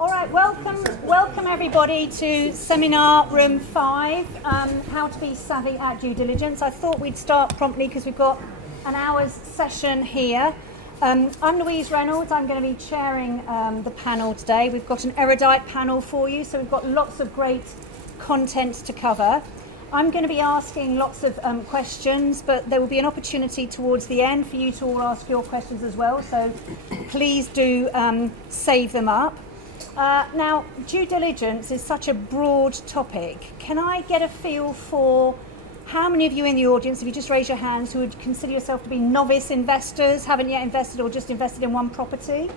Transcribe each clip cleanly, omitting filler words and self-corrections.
All right, welcome everybody to seminar room 5, how to be savvy at due diligence. I thought we'd start promptly because we've got an hour's session here. I'm Louise Reynolds. I'm going to be chairing the panel today. We've got an erudite panel for you, so we've got lots of great content to cover. I'm going to be asking lots of questions, but there will be an opportunity towards the end for you to all ask your questions as well, so please do save them up. Now, due diligence is such a broad topic. Can I get a feel for how many of you in the audience, if you just raise your hands, who would consider yourself to be novice investors, haven't yet invested or just invested in one property?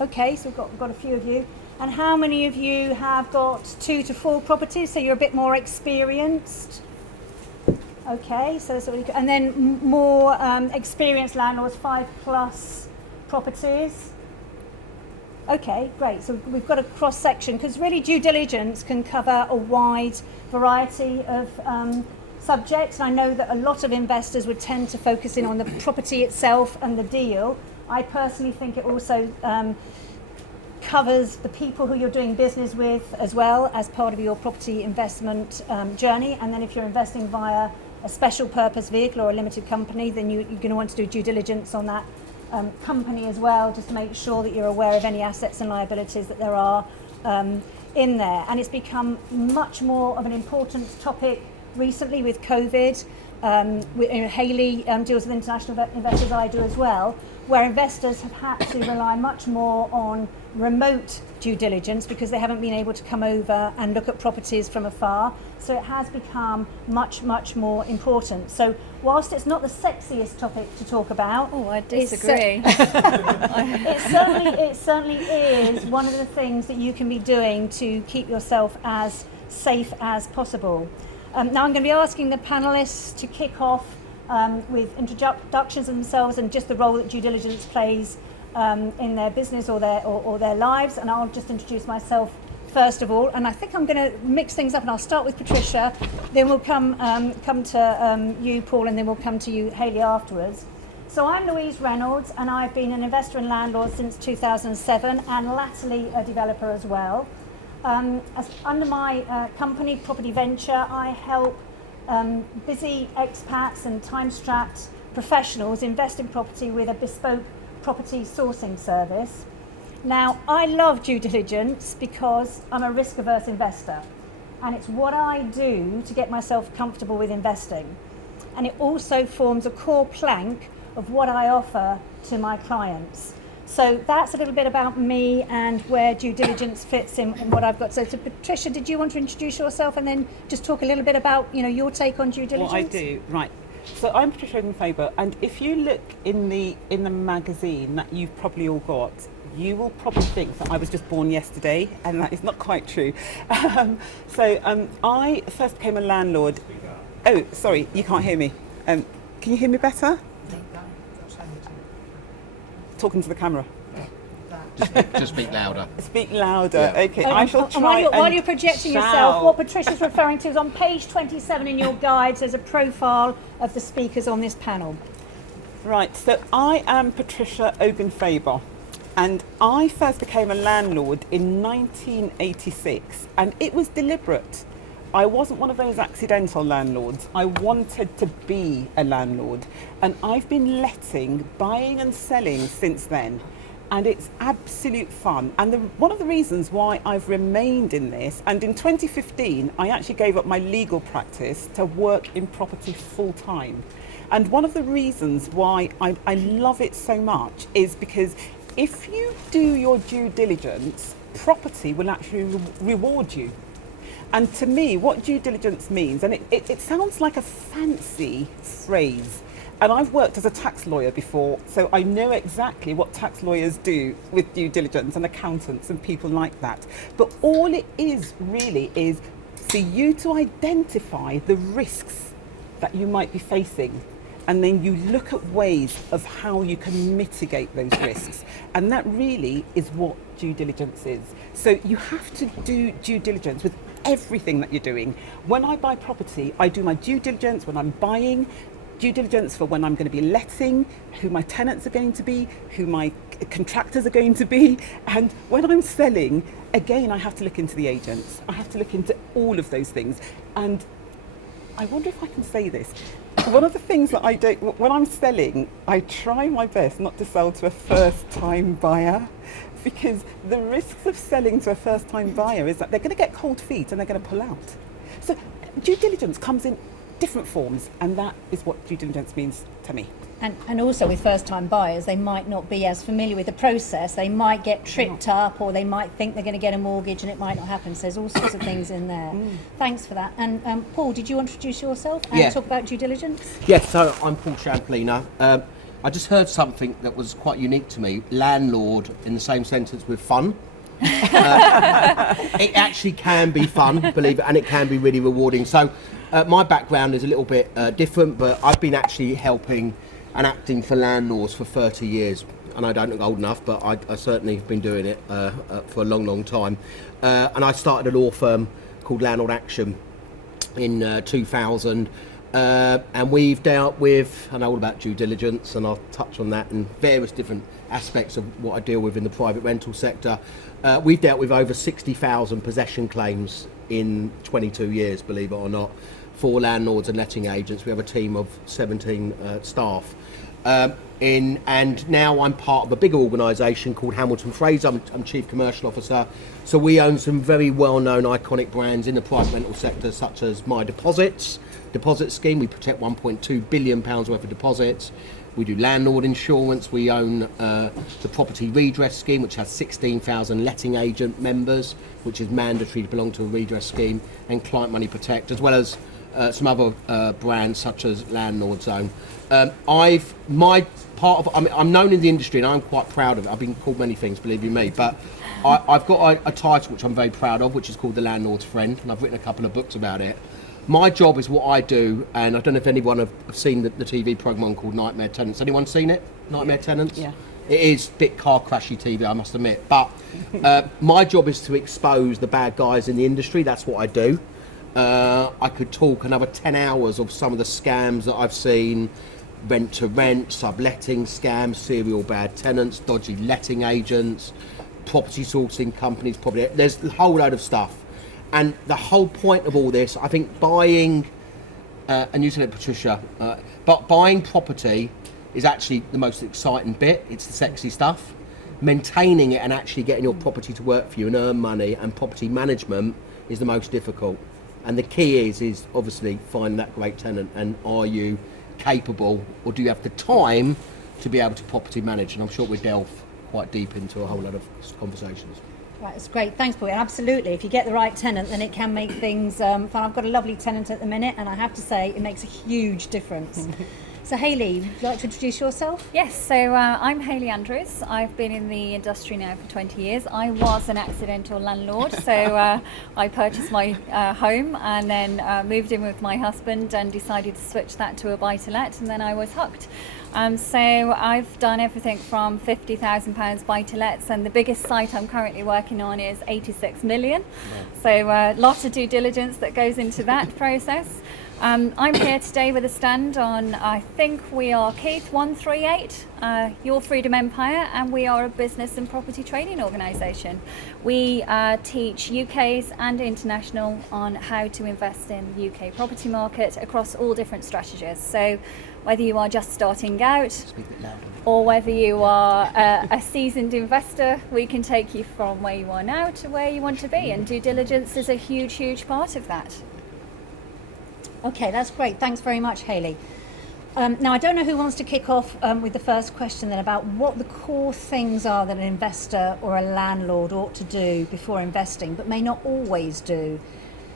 Okay, so we've got a few of you. And how many of you have got 2 to 4 properties, so you're a bit more experienced? Okay, so that's what we, and then more experienced landlords, 5+ properties. Okay, great. So we've got a cross section because really due diligence can cover a wide variety of subjects. I know that a lot of investors would tend to focus in on the property itself and the deal. I personally think it also covers the people who you're doing business with as well as part of your property investment journey. And then if you're investing via a special purpose vehicle or a limited company, then you're going to want to do due diligence on that company as well, just to make sure that you're aware of any assets and liabilities that there are in there. And it's become much more of an important topic recently with COVID. Hayley deals with international investors, I do as well, where investors have had to rely much more on remote due diligence because they haven't been able to come over and look at properties from afar. So it has become much, much more important. So whilst it's not the sexiest topic to talk about, oh, I disagree. It certainly is one of the things that you can be doing to keep yourself as safe as possible. Now I'm going to be asking the panelists to kick off with introductions of themselves and just the role that due diligence plays in their business or their lives. And I'll just introduce myself first of all. And I think I'm going to mix things up, and I'll start with Patricia. Then we'll come to you, Paul, and then we'll come to you, Hayley, afterwards. So I'm Louise Reynolds, and I've been an investor and landlord since 2007, and latterly a developer as well. Under my company, Property Venture, I help busy expats and time-strapped professionals invest in property with a bespoke property sourcing service. Now, I love due diligence because I'm a risk-averse investor, and it's what I do to get myself comfortable with investing. And it also forms a core plank of what I offer to my clients. So that's a little bit about me and where due diligence fits in what I've got. So Patricia, did you want to introduce yourself and then just talk a little bit about your take on due diligence? Well, I do, right. So I'm Patricia Ogunfeibo, and if you look in the magazine that you've probably all got, you will probably think that I was just born yesterday, and that is not quite true. I first became a landlord. Oh, sorry, you can't hear me. Can you hear me better? Talking to the camera. Just speak louder. Speak louder. Yeah. Okay, I shall try. While you're projecting yourself, what Patricia's referring to is on page 27 in your guides. There's a profile of the speakers on this panel. Right. So I am Patricia Ogunfeibo, and I first became a landlord in 1986, and it was deliberate. I wasn't one of those accidental landlords. I wanted to be a landlord, and I've been letting, buying and selling since then, and it's absolute fun. And one of the reasons why I've remained in this, and in 2015 I actually gave up my legal practice to work in property full time. And one of the reasons why I love it so much is because if you do your due diligence, property will actually reward you. And to me, what due diligence means, and it sounds like a fancy phrase, and I've worked as a tax lawyer before, so I know exactly what tax lawyers do with due diligence and accountants and people like that. But all it is really is for you to identify the risks that you might be facing, and then you look at ways of how you can mitigate those risks. And that really is what due diligence is. So you have to do due diligence with everything that you're doing. When I buy property, I do my due diligence when I'm buying due diligence for when I'm going to be letting, who my tenants are going to be, who my contractors are going to be. And when I'm selling, again, I have to look into the agents. I have to look into all of those things. And I wonder if I can say this. One of the things that I don't, when I'm selling, I try my best not to sell to a first-time buyer, because the risks of selling to a first-time buyer is that they're going to get cold feet and they're going to pull out. So due diligence comes in different forms, and that is what due diligence means to me. And also with first-time buyers, they might not be as familiar with the process. They might get tripped up, or they might think they're going to get a mortgage and it might not happen. So there's all sorts of things in there. Thanks for that. And Paul, did you introduce yourself and talk about due diligence? Yes, so I'm Paul Shamplina. I just heard something that was quite unique to me. Landlord in the same sentence with fun. It actually can be fun, believe it, and it can be really rewarding. So my background is a little bit different, but I've been actually helping and acting for landlords for 30 years. And I don't look old enough, but I certainly have been doing it for a long, long time. And I started a law firm called Landlord Action in 2000. And we've dealt with, I know all about due diligence, and I'll touch on that in various different aspects of what I deal with in the private rental sector. We've dealt with over 60,000 possession claims in 22 years, believe it or not, for landlords and letting agents. We have a team of 17 staff. And now I'm part of a bigger organisation called Hamilton Fraser. I'm Chief Commercial Officer. So we own some very well-known iconic brands in the private rental sector, such as My Deposits deposit scheme. We protect £1.2 billion worth of deposits. We do landlord insurance. We own the property redress scheme, which has 16,000 letting agent members, which is mandatory to belong to a redress scheme, and Client Money Protect, as well as some other brands such as Landlord Zone. I'm known in the industry, and I'm quite proud of it. I've been called many things, believe you me, but I've got a title which I'm very proud of, which is called The Landlord's Friend, and I've written a couple of books about it. My job is what I do, and I don't know if anyone have seen the TV programme called Nightmare Tenants. Anyone seen it? Nightmare Tenants? Yeah. It is a bit car crashy TV, I must admit. But my job is to expose the bad guys in the industry. That's what I do. I could talk another 10 hours of some of the scams that I've seen. Rent to rent, subletting scams, serial bad tenants, dodgy letting agents, property sourcing companies, there's a whole load of stuff. And the whole point of all this, I think buying, and you said it, Patricia, but buying property is actually the most exciting bit. It's the sexy stuff. Maintaining it and actually getting your property to work for you and earn money, and property management is the most difficult. And the key is obviously finding that great tenant, and are you capable, or do you have the time to be able to property manage? And I'm sure we delve quite deep into a whole lot of conversations. Right, it's great. Thanks, Paul. And absolutely, if you get the right tenant, then it can make things fun. I've got a lovely tenant at the minute, and I have to say it makes a huge difference. So Hayley, would you like to introduce yourself? Yes, so I'm Hayley Andrews. I've been in the industry now for 20 years. I was an accidental landlord, so I purchased my home and then moved in with my husband and decided to switch that to a buy-to-let, and then I was hooked. So I've done everything from £50,000 buy-to-lets, and the biggest site I'm currently working on is 86 million. So lots of due diligence that goes into that process. I'm here today with a stand on, I think we are Keith 138, Your Freedom Empire, and we are a business and property trading organisation. We teach UK's and international on how to invest in the UK property market across all different strategies. So whether you are just starting out or whether you are a seasoned investor, we can take you from where you are now to where you want to be, and due diligence is a huge, huge part of that. Okay, that's great. Thanks very much, Hayley. Now, I don't know who wants to kick off with the first question then about what the core things are that an investor or a landlord ought to do before investing, but may not always do.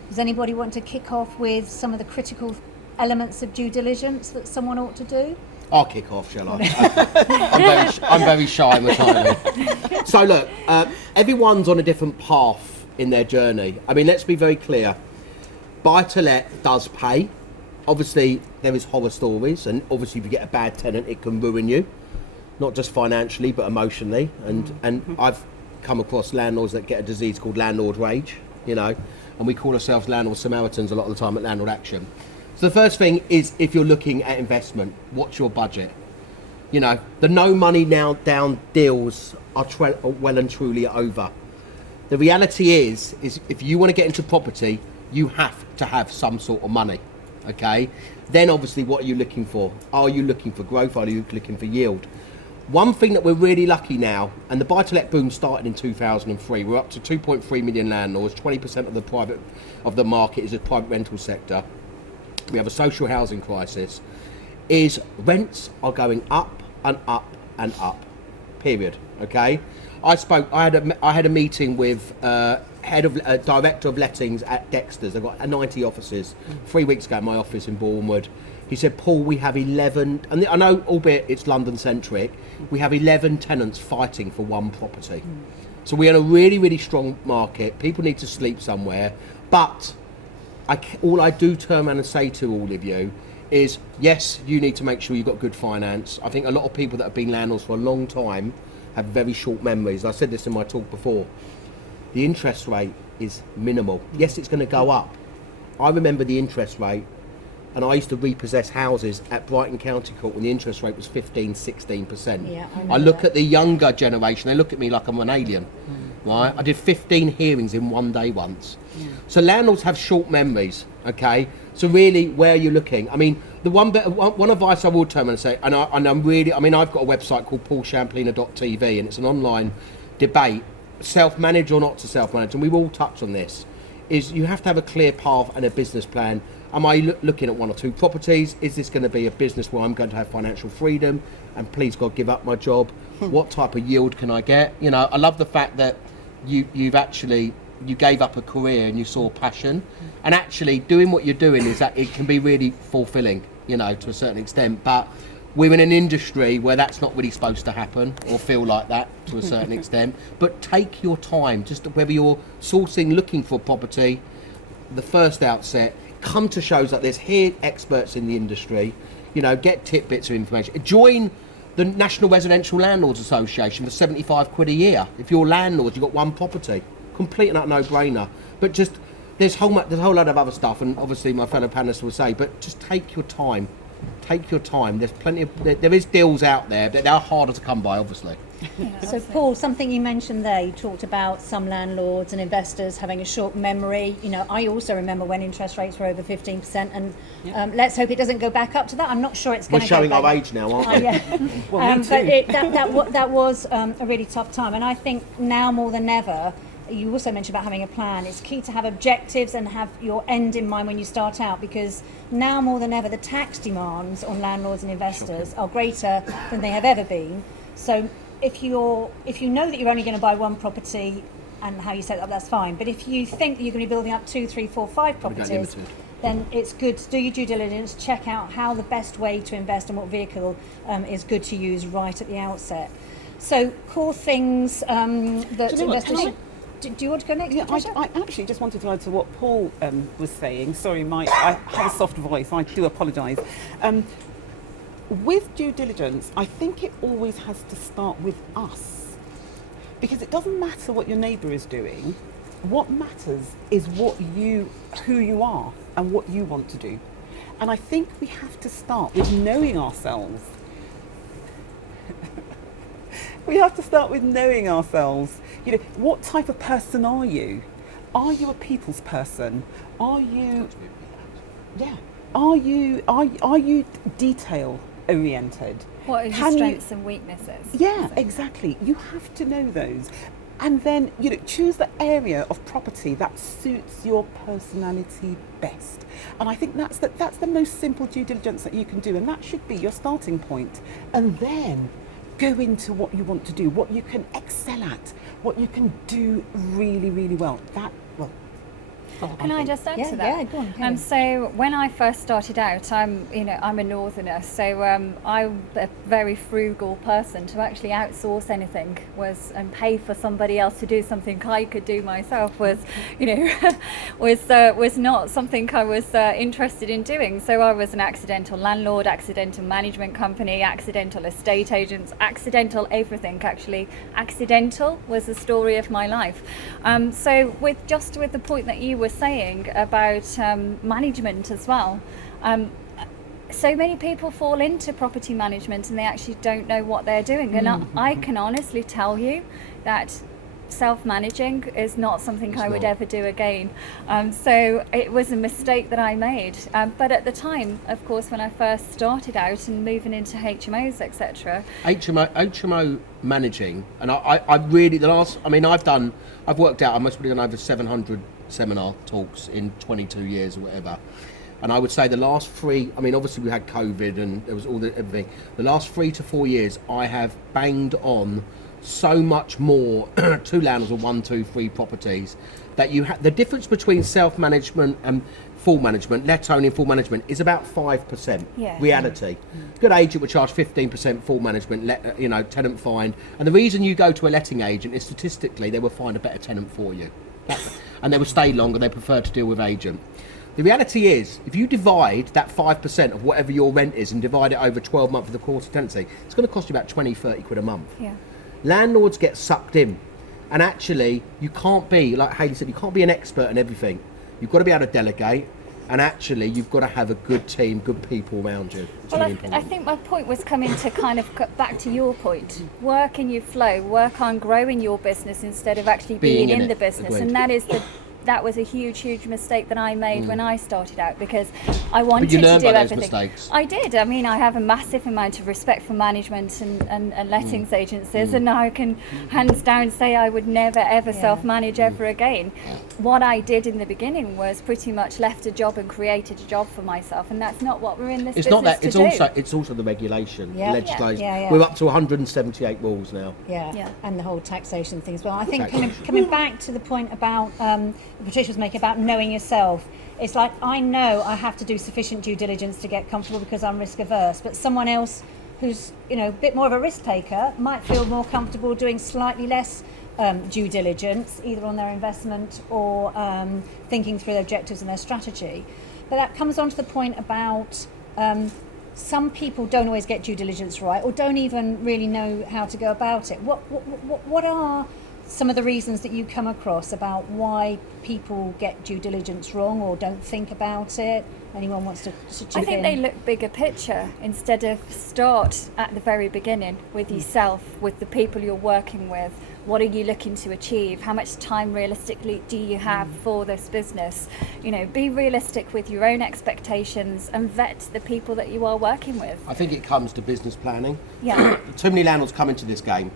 Does anybody want to kick off with some of the critical elements of due diligence that someone ought to do? I'll kick off, shall I? I'm very shy with timing. So look, everyone's on a different path in their journey. I mean, let's be very clear. Buy-to-let does pay. Obviously, there is horror stories, and obviously if you get a bad tenant, it can ruin you, not just financially, but emotionally. And I've come across landlords that get a disease called landlord rage, and we call ourselves landlord Samaritans a lot of the time at Landlord Action. So the first thing is, if you're looking at investment, what's your budget? You know, the no money now down deals are well and truly over. The reality is if you want to get into property, you have to have some sort of money, okay? Then obviously, what are you looking for? Are you looking for growth? Are you looking for yield? One thing that we're really lucky now, and the buy-to-let boom started in 2003, we're up to 2.3 million landlords, 20% of the market is the private rental sector. We have a social housing crisis, is rents are going up and up and up, period, okay? I had a meeting with director of lettings at Dexter's. They've got 90 offices. 3 weeks ago, in my office in Bournemouth. He said, Paul, we have 11, and I know, albeit it's London-centric, we have 11 tenants fighting for one property. So we're in a really, really strong market. People need to sleep somewhere. But all I do turn around and say to all of you is, yes, you need to make sure you've got good finance. I think a lot of people that have been landlords for a long time have very short memories. I said this in my talk before. The interest rate is minimal. Yes, it's going to go up. I remember the interest rate, and I used to repossess houses at Brighton County Court when the interest rate was 15-16%. Yeah, I look at the younger generation, they look at me like I'm an alien, right? I did 15 hearings in one day once. So landlords have short memories, okay? So really, where are you looking? I mean, the one advice I will turn and say, I've got a website called paulshamplina.tv, and it's an online debate, self-manage or not to self-manage, and we will touch on this, is you have to have a clear path and a business plan. Am I looking at one or two properties? Is this going to be a business where I'm going to have financial freedom and please God give up my job? What type of yield can I get? You know, I love the fact that you gave up a career and you saw passion, and actually doing what you're doing is that it can be really fulfilling, you know, to a certain extent, but we're in an industry where that's not really supposed to happen or feel like that to a certain extent. But take your time, just whether you're sourcing, looking for property, the first outset, come to shows like this, hear experts in the industry, you know, get tidbits of information. Join the National Residential Landlords Association for 75 quid a year. If you're landlords, you've got one property. Complete and utter no-brainer. But just, there's a whole lot of other stuff, and obviously my fellow panelists will say, but just take your time. Take your time. There's plenty of, there is deals out there, but they're harder to come by, obviously. Yeah, so Paul, something you mentioned there, you talked about some landlords and investors having a short memory. You know, I also remember when interest rates were over 15%, and let's hope it doesn't go back up to that. I'm not sure it's going to go back. We're showing our age now, aren't we? Yeah. Well, me too. But that was a really tough time, and I think now more than ever, you also mentioned about having a plan. It's key to have objectives and have your end in mind when you start out, because now more than ever the tax demands on landlords and investors are greater than they have ever been. So if you know that you're only going to buy one property and how you set it up, that's fine. But if you think that you're going to be building up 2, 3, 4, 5 properties, then it's good to do your due diligence, check out how the best way to invest and what vehicle is good to use right at the outset. So core things that investors... Do you want to go next? Yeah, I actually just wanted to add to what Paul was saying. Sorry, I have a soft voice. I do apologise. With due diligence, I think it always has to start with us, because it doesn't matter what your neighbour is doing. What matters is who you are and what you want to do. And I think we have to start with knowing ourselves. We have to start with knowing ourselves. You know, what type of person are you? Are you a people's person? Are you detail oriented? What are your strengths and weaknesses? Yeah, exactly. You have to know those. And then, you know, choose the area of property that suits your personality best. And I think that's the most simple due diligence that you can do, and that should be your starting point. And then go into what you want to do, what you can excel at, what you can do really, really well. Can I just add to that? Yeah, go on. So when I first started out, I'm a northerner, so I'm a very frugal person. To actually outsource anything and pay for somebody else to do something I could do myself was not something I was interested in doing. So I was an accidental landlord, accidental management company, accidental estate agents, accidental everything. Actually, accidental was the story of my life. So with the point that you were saying about management as well, So many people fall into property management and they actually don't know what they're doing. And I can honestly tell you that self-managing is not something I would ever do again. So it was a mistake that I made. But at the time, of course, when I first started out and moving into HMOs, etc. HMO managing, and I really, I've worked out, I must have done over 700 seminar talks in 22 years or whatever. And I would say the last three, obviously we had COVID and there was everything. The last 3 to 4 years, I have banged on so much more to landlords of 1, 2, 3 properties that the difference between self-management and full management, let owning full management, is about 5%. Reality. Good agent would charge 15% full management, tenant find. And the reason you go to a letting agent is statistically they will find a better tenant for you. And they will stay longer, they prefer to deal with agent. The reality is, if you divide that 5% of whatever your rent is and divide it over 12 months of the course of tenancy, it's going to cost you about 20, 30 quid a month. Landlords get sucked in, and actually you can't be, like Hayley said, you can't be an expert in everything. You've got to be able to delegate, and actually you've got to have a good team, good people around you. Well, I think my point was coming to kind of back to your point. Work in your flow, work on growing your business instead of actually being in the business. Agreed. And that was a huge mistake that I made when I started out, because I wanted But you learned to do by those everything. mistakes. I did. I have a massive amount of respect for management and lettings agencies, and I can hands down say I would never ever self-manage ever again. What I did in the beginning was pretty much left a job and created a job for myself, and that's not what we're in this It's business not that. to It's do. also the regulation, the Yeah. legislation. Yeah. We're up to 178 rules now. Yeah, and the whole taxation thing as well. I think coming back to the point about Patricia was making about knowing yourself, it's like, I know I have to do sufficient due diligence to get comfortable because I'm risk averse, but someone else who's a bit more of a risk taker might feel more comfortable doing slightly less due diligence, either on their investment or thinking through their objectives and their strategy. But that comes on to the point about some people don't always get due diligence right, or don't even really know how to go about it. What are some of the reasons that you come across about why people get due diligence wrong or don't think about it? Anyone wants to chip I think in? they look bigger picture instead of start at the very beginning with yourself, with the people you're working with. What are you looking to achieve? How much time realistically do you have for this business? Be realistic with your own expectations and vet the people that you are working with. I think it comes to business planning. Yeah. Too many landlords come into this game.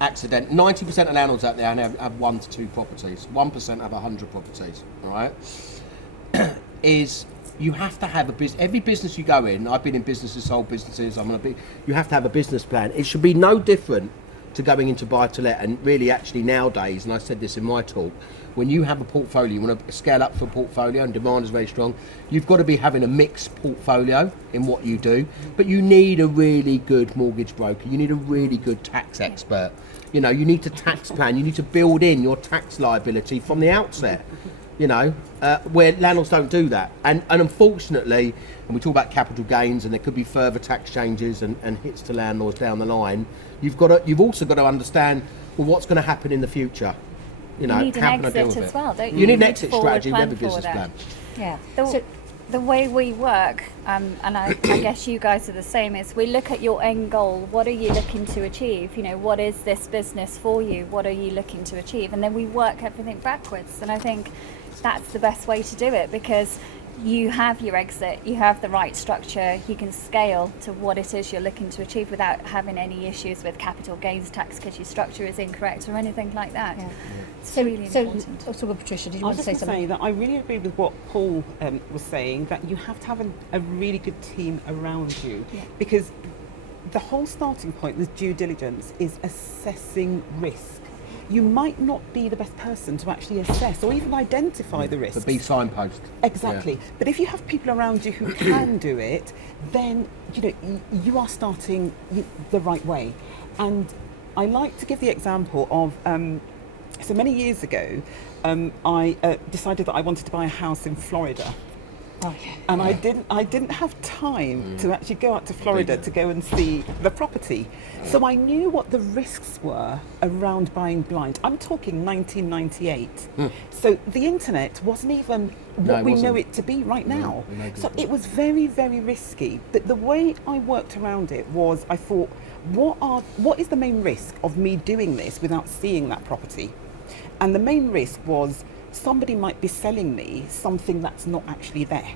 90% of landlords out there have 1 to 2 properties. 1% have 100 properties. All right. Is you have to have a business. Every business you go in, I've been in businesses, sold businesses. You have to have a business plan. It should be no different to going into buy to let. And really, actually, nowadays, and I said this in my talk, when you have a portfolio, you want to scale up for a portfolio, and demand is very strong. You've got to be having a mixed portfolio in what you do. But you need a really good mortgage broker. You need a really good tax expert. You need to tax plan. You need to build in your tax liability from the outset. Where landlords don't do that. And unfortunately, and we talk about capital gains, and there could be further tax changes and hits to landlords down the line. You've also got to understand, what's going to happen in the future. You need how an can I deal exit with as it? well, don't you? You need an to exit forward strategy, plan with a for business that. plan. Yeah. The way we work, and I guess you guys are the same, is we look at your end goal. What are you looking to achieve? What is this business for you? What are you looking to achieve? And then we work everything backwards. And I think that's the best way to do it, because you have your exit, you have the right structure, you can scale to what it is you're looking to achieve without having any issues with capital gains tax because your structure is incorrect or anything like that. Yeah. It's really important. So Patricia, did you I want was to say just going to something? say that I really agree with what Paul was saying, that you have to have a really good team around you, because the whole starting point with due diligence is assessing risk. You might not be the best person to actually assess or even identify the risks. But be signpost. Exactly. Yeah. But if you have people around you who can do it, then you are starting the right way. And I like to give the example of so many years ago, I decided that I wanted to buy a house in Florida. Oh, yeah. And I didn't have time to actually go out to Florida to go and see the property. So I knew what the risks were around buying blind. I'm talking 1998. So the internet wasn't even what we know it to be right now. So it was very, very risky. But the way I worked around it was, I thought, what is the main risk of me doing this without seeing that property? And the main risk was, somebody might be selling me something that's not actually there.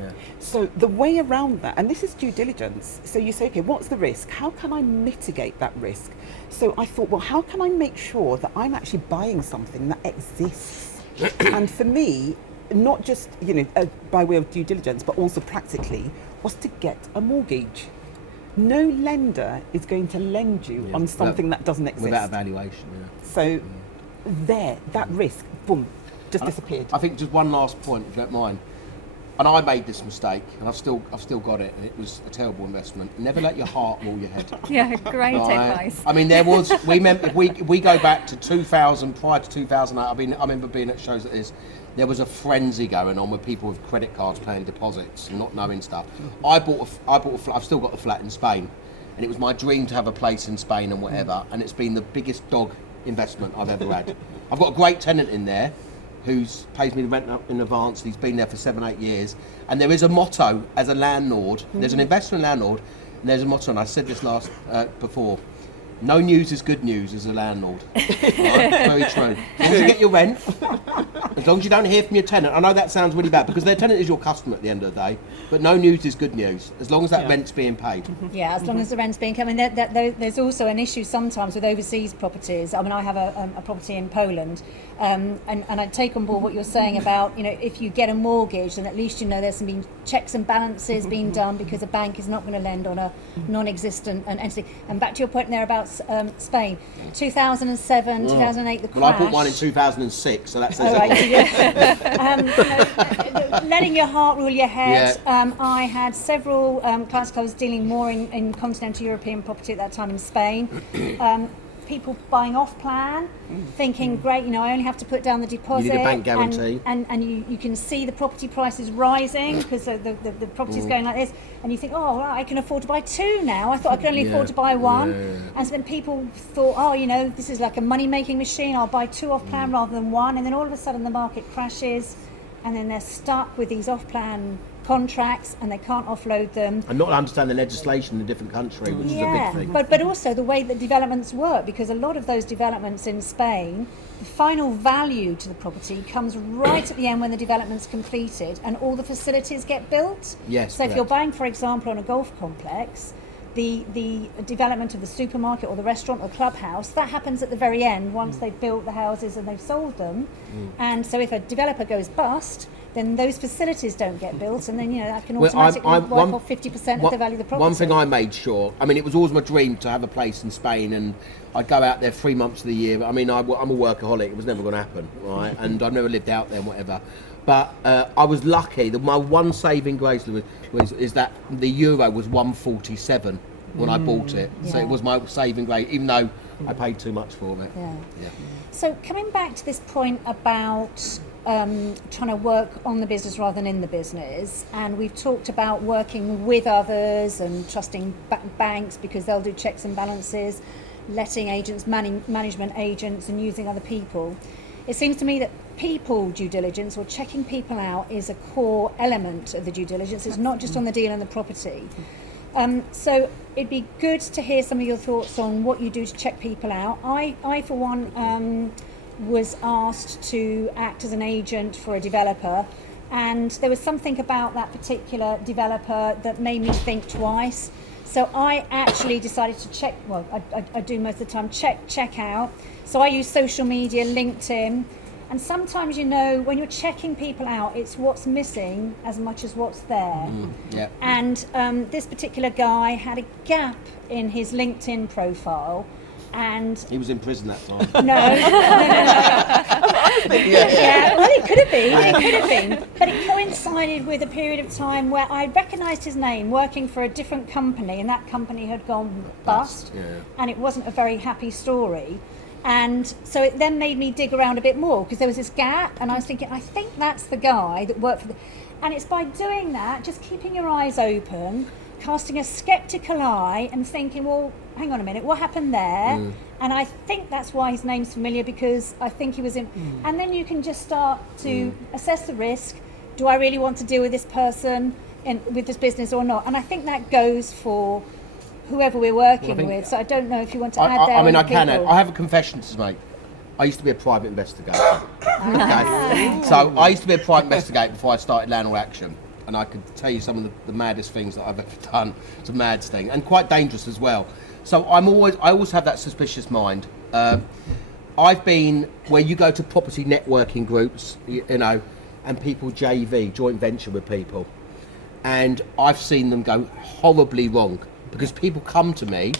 Yeah. So the way around that, and this is due diligence, so you say, okay, what's the risk? How can I mitigate that risk? So I thought, well, how can I make sure that I'm actually buying something that exists? And for me, not just, by way of due diligence, but also practically, was to get a mortgage. No lender is going to lend you on something that doesn't exist. Without evaluation, So that risk, boom, just disappeared. I think just one last point, if you don't mind. And I made this mistake, and I've still got it, and it was a terrible investment. Never let your heart rule your head. Yeah, great advice. I mean, there was. We go back to 2000, prior to 2008. I remember being at shows like this. There was a frenzy going on with people with credit cards paying deposits and not knowing stuff. I bought a flat. I've still got the flat in Spain, and it was my dream to have a place in Spain and whatever. And it's been the biggest dog investment I've ever had. I've got a great tenant in there who pays me the rent in advance. He's been there for 7-8 years. And there is a motto as a landlord. There's an investment landlord, and there's a motto, and I said this before. No news is good news as a landlord. Right? Very true. As long as you get your rent, as long as you don't hear from your tenant. I know that sounds really bad, because their tenant is your customer at the end of the day, but no news is good news, as long as that rent's being paid. Yeah, as long as the rent's being coming. There's also an issue sometimes with overseas properties. I mean, I have a property in Poland, and I take on board what you're saying about, if you get a mortgage, then at least there's some checks and balances being done, because a bank is not going to lend on a non-existent entity. And back to your point there about Spain, 2007, 2008, the crash. Well, I bought one in 2006, so that says letting your heart rule your head. I had several clients. I was dealing more in continental European property at that time in Spain. People buying off plan, thinking, great, I only have to put down the deposit. You need a bank guarantee. And you can see the property prices rising, because the property's going like this. And you think, oh, right, I can afford to buy two now. I thought I could only afford to buy one. And so then people thought, oh, this is like a money-making machine. I'll buy two off plan rather than one. And then all of a sudden the market crashes, and then they're stuck with these off-plan contracts, and they can't offload them. And not understand the legislation in a different country, which is a big thing. But also the way that developments work, because a lot of those developments in Spain, the final value to the property comes right at the end when the development's completed and all the facilities get built. Yes. So if you're buying, for example, on a golf complex, the development of the supermarket or the restaurant or clubhouse, that happens at the very end, once they've built the houses and they've sold them. And so if a developer goes bust, then those facilities don't get built, and then that can automatically wipe off 50% of the value of the property. One thing I made sure, it was always my dream to have a place in Spain, and I'd go out there 3 months of the year. I'm a workaholic; it was never going to happen, right? And I've never lived out there and whatever. But I was lucky. My one saving grace is that the euro was 147 when I bought it, so it was my saving grace, even though I paid too much for it. Yeah. So coming back to this point about trying to work on the business rather than in the business, and we've talked about working with others and trusting banks because they'll do checks and balances, letting agents, management agents, and using other people. It seems to me that people due diligence, or checking people out, is a core element of the due diligence. It's not just on the deal and the property. So it'd be good to hear some of your thoughts on what you do to check people out. I for one, was asked to act as an agent for a developer, and there was something about that particular developer that made me think twice. So I actually decided to check, I do most of the time, check out. So I use social media, LinkedIn, and sometimes, when you're checking people out, it's what's missing as much as what's there. And this particular guy had a gap in his LinkedIn profile. And he was in prison that time. No. Well, it could have been. But it coincided with a period of time where I recognised his name working for a different company, and that company had gone bust, and it wasn't a very happy story. And so it then made me dig around a bit more, because there was this gap, and I was thinking, I think that's the guy that worked for And it's by doing that, just keeping your eyes open, casting a sceptical eye and thinking, well, hang on a minute, what happened there? And I think that's why his name's familiar, because I think he was in... And then you can just start to assess the risk. Do I really want to deal with this person with this business or not? And I think that goes for whoever we're working with. So I don't know if you want to add there. I mean, I people. can add. I have a confession to make. I used to be a private investigator. Okay. So I used to be a private investigator before I started Landlord Action. And I could tell you some of the maddest things that I've ever done. It's a mad thing, and quite dangerous as well. So I always have that suspicious mind. I've been where you go to property networking groups, you know, and people JV, joint venture with people. And I've seen them go horribly wrong because people come to me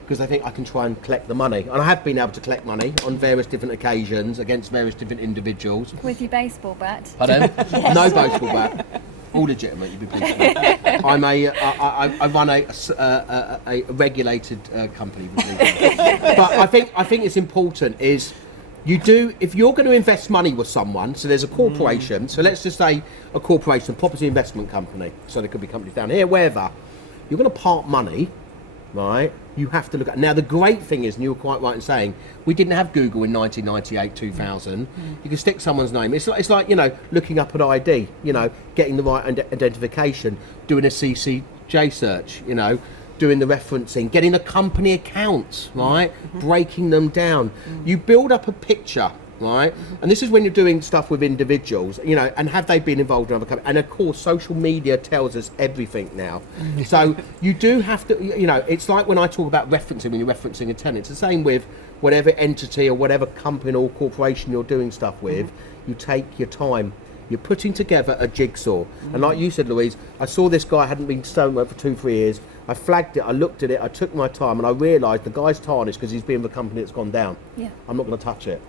because they think I can try and collect the money. And I have been able to collect money on various different occasions against various different individuals. With your baseball bat. Pardon? No baseball bat. All legitimate, you'd be pleased. I run a regulated company. But I think it's important is if you're going to invest money with someone, so there's a corporation, so let's just say a corporation, property investment company, so there could be companies down here, wherever, you're going to part money, right? You have to look at. Now the great thing is, and you were quite right in saying, we didn't have Google in 1998, 2000. You can stick someone's name. It's like, you know, looking up an ID, you know, getting the right identification, doing a CCJ search, you know, doing the referencing, getting the company accounts, right? Breaking them down. You build up a picture, right? And this is when you're doing stuff with individuals, you know, and have they been involved in other companies? And of course, social media tells us everything now. So you do have to, you know, it's like when I talk about referencing, when you're referencing a tenant, it's the same with whatever entity or whatever company or corporation you're doing stuff with, you take your time. You're putting together a jigsaw. And like you said, Louise, I saw this guy hadn't been stoneware for 2-3 years. I flagged it, I looked at it, I took my time, and I realised the guy's tarnished because he's been with a company that's gone down. Yeah. I'm not going to touch it.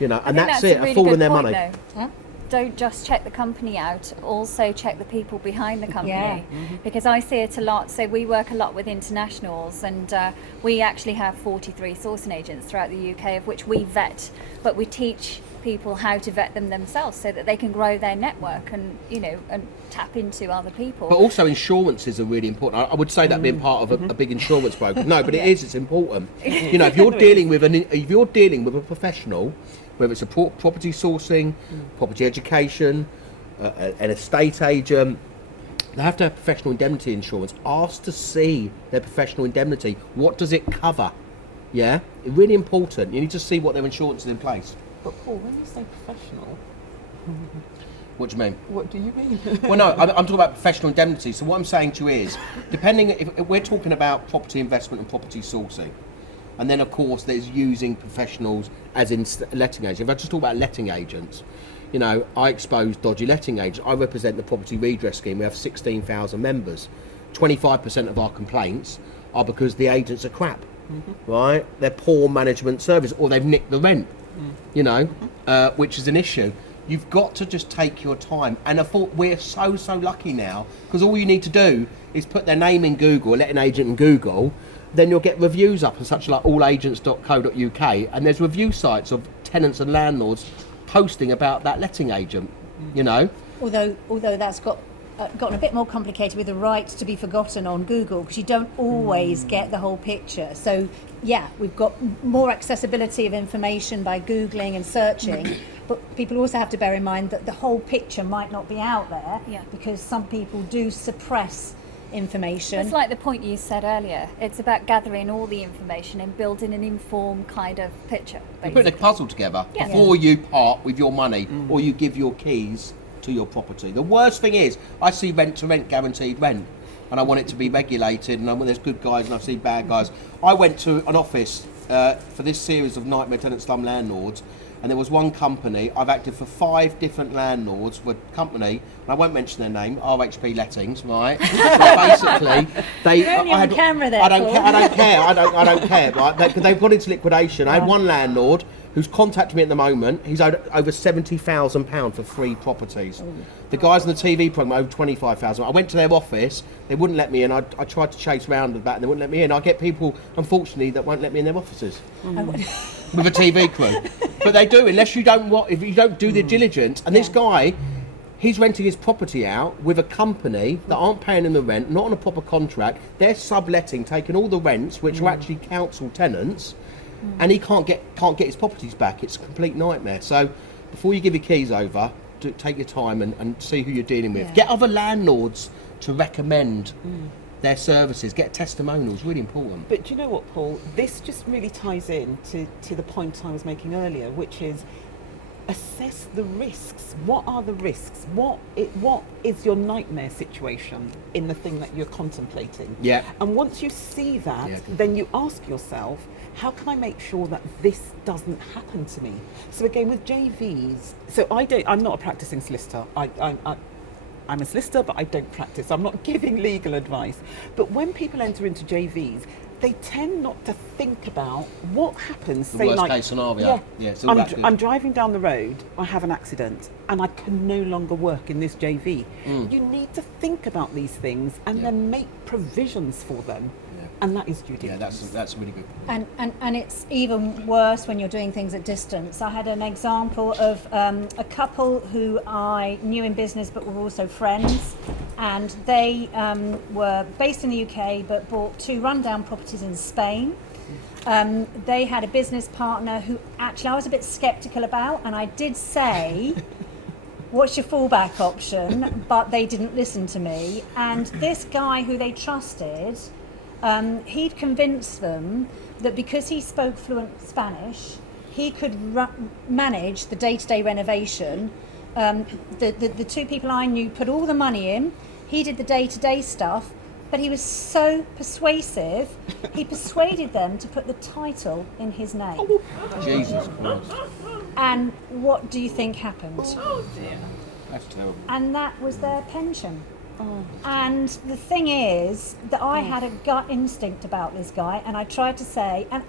You know, and that's it, a fall in their money. Huh? Don't just check the company out, also check the people behind the company. Because I see it a lot. So we work a lot with internationals, and we actually have 43 sourcing agents throughout the UK, of which we vet, but we teach people how to vet them themselves so that they can grow their network and, you know, and tap into other people. But also insurances are really important. I would say that being part of a big insurance broker. No, but it's important. You know, if you're dealing with a professional, whether it's a property sourcing, property education, an estate agent, they have to have professional indemnity insurance. Ask to see their professional indemnity. What does it cover? Yeah, really important. You need to see what their insurance is in place. But Paul, when you say professional, what do you mean? what do you mean? Well, no, I'm talking about professional indemnity. So what I'm saying to you is, depending if we're talking about property investment and property sourcing, and then of course there's using professionals as in letting agents. If I just talk about letting agents, you know, I expose dodgy letting agents. I represent the property redress scheme. We have 16,000 members. 25% of our complaints are because the agents are crap, right? They're poor management service, or they've nicked the rent, you know, which is an issue. You've got to just take your time. And I thought we're so lucky now, because all you need to do is put their name in Google, letting agent in Google, then you'll get reviews up and such like allagents.co.uk, and there's review sites of tenants and landlords posting about that letting agent, you know. Although that's gotten a bit more complicated with the right to be forgotten on Google, because you don't always get the whole picture. So yeah, we've got more accessibility of information by Googling and searching, but people also have to bear in mind that the whole picture might not be out there, because some people do suppress information. It's like the point you said earlier. It's about gathering all the information and building an informed kind of picture. You're putting a puzzle together before you part with your money or you give your keys to your property. The worst thing is, I see rent to rent guaranteed rent, and I want it to be regulated, and there's good guys and I see bad guys. I went to an office for this series of Nightmare Tenant Slum Landlords, and there was one company. I've acted for 5 different landlords for a company, and I won't mention their name, RHP Lettings, right? But basically, You're only on camera there, I don't care, right? They've gone into liquidation. I had one landlord who's contacted me at the moment. He's owed over £70,000 for 3 properties. The guys on the TV programme owed £25,000. I went to their office, they wouldn't let me in. I tried to chase around about, and they wouldn't let me in. I get people, unfortunately, that won't let me in their offices with a TV crew. But they do, unless you don't if you don't do the diligence. And this guy, He's renting his property out with a company that aren't paying him the rent, not on a proper contract. They're subletting, taking all the rents, which are actually council tenants, and he can't get his properties back. It's a complete nightmare. So before you give your keys over, take your time and see who you're dealing with. Yeah. Get other landlords to recommend their services. Get testimonials, really important. But do you know what, Paul? This just really ties in to the point I was making earlier, which is assess the risks. What are the risks? What is your nightmare situation in the thing that you're contemplating? Yeah. And once you see that, Yeah, good. then you ask yourself, how can I make sure that this doesn't happen to me? So again, with JVs, so I'm not a practicing solicitor. I'm a solicitor, but I don't practice. I'm not giving legal advice. But when people enter into JVs, they tend not to think about what happens. The say worst like, case scenario. Yeah, Yeah, it's all that good. I'm driving down the road, I have an accident, and I can no longer work in this JV. You need to think about these things and then make provisions for them. And that is due diligence. Yeah, that's really good. And it's even worse when you're doing things at distance. I had an example of a couple who I knew in business but were also friends, and they were based in the UK but bought 2 rundown properties in Spain. They had a business partner who actually I was a bit sceptical about, and I did say, what's your fallback option? But they didn't listen to me. And this guy who they trusted, he'd convinced them that because he spoke fluent Spanish, he could manage the day-to-day renovation. The 2 people I knew put all the money in. He did the day-to-day stuff, but he was so persuasive, he persuaded them to put the title in his name. Jesus Christ. And what do you think happened? That's terrible. And that was their pension. And the thing is that I had a gut instinct about this guy, and I tried to say, and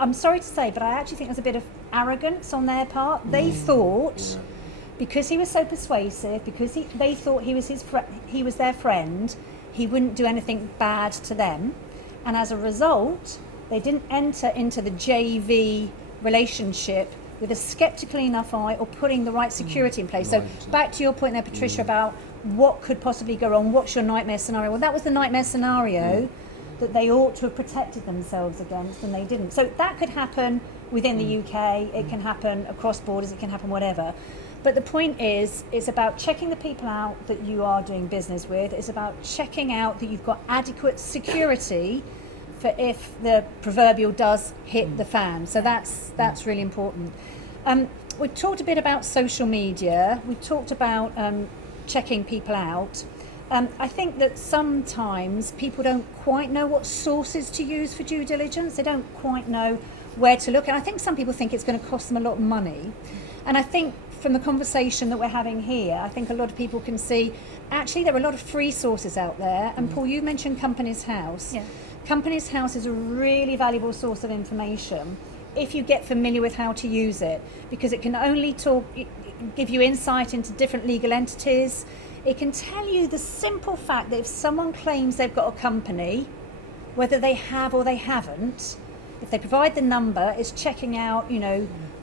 I'm sorry to say, but I actually think there's a bit of arrogance on their part. They thought, because he was so persuasive, because they thought he was their friend, he wouldn't do anything bad to them, and as a result, they didn't enter into the JV relationship with a sceptical enough eye or putting the right security in place. So back to your point there, Patricia, about what could possibly go wrong, what's your nightmare scenario? Well, that was the nightmare scenario that they ought to have protected themselves against, and they didn't. So that could happen within the UK, it can happen across borders, it can happen whatever. But the point is, it's about checking the people out that you are doing business with. It's about checking out that you've got adequate security for if the proverbial does hit the fan. So that's really important. We've talked a bit about social media. We've talked about checking people out. I think that sometimes people don't quite know what sources to use for due diligence. They don't quite know where to look. And I think some people think it's going to cost them a lot of money. And I think from the conversation that we're having here, I think a lot of people can see, actually, there are a lot of free sources out there. And Paul, you mentioned Companies House. Yeah. Companies House is a really valuable source of information if you get familiar with how to use it, because it can only give you insight into different legal entities. It can tell you the simple fact that if someone claims they've got a company, whether they have or they haven't, if they provide the number, it's checking out,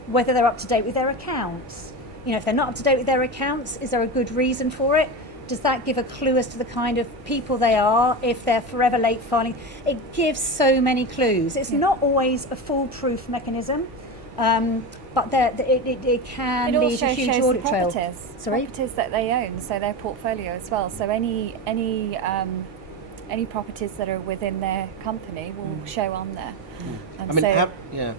whether they're up to date with their accounts. If they're not up to date with their accounts, is there a good reason for it? Does that give a clue as to the kind of people they are, if they're forever late filing? It gives so many clues. It's not always a foolproof mechanism, but it can It lead to also huge shows audit the trail. properties that they own, so their portfolio as well. So any properties that are within their company will show on there. And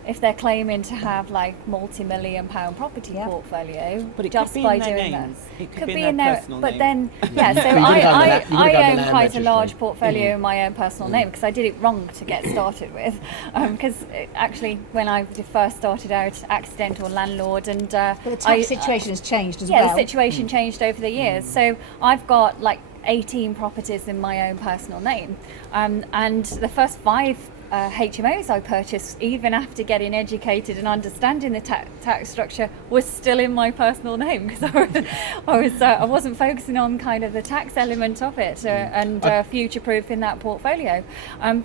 if they're claiming to have like multi-million pound property portfolio, But it just could be by in their doing names. that, It could be in their personal but name. then You so would've done that- you would've I done the own land quite registry. a large portfolio in my own personal name because I did it wrong to get started with, because actually when I first started out, accidental landlord, and But the tax situation has changed as well. yeah, the situation changed over the years. So I've got like 18 properties in my own personal name, and the first 5 HMOs I purchased, even after getting educated and understanding the tax structure, was still in my personal name because I wasn't focusing on kind of the tax element of it and future-proofing that portfolio.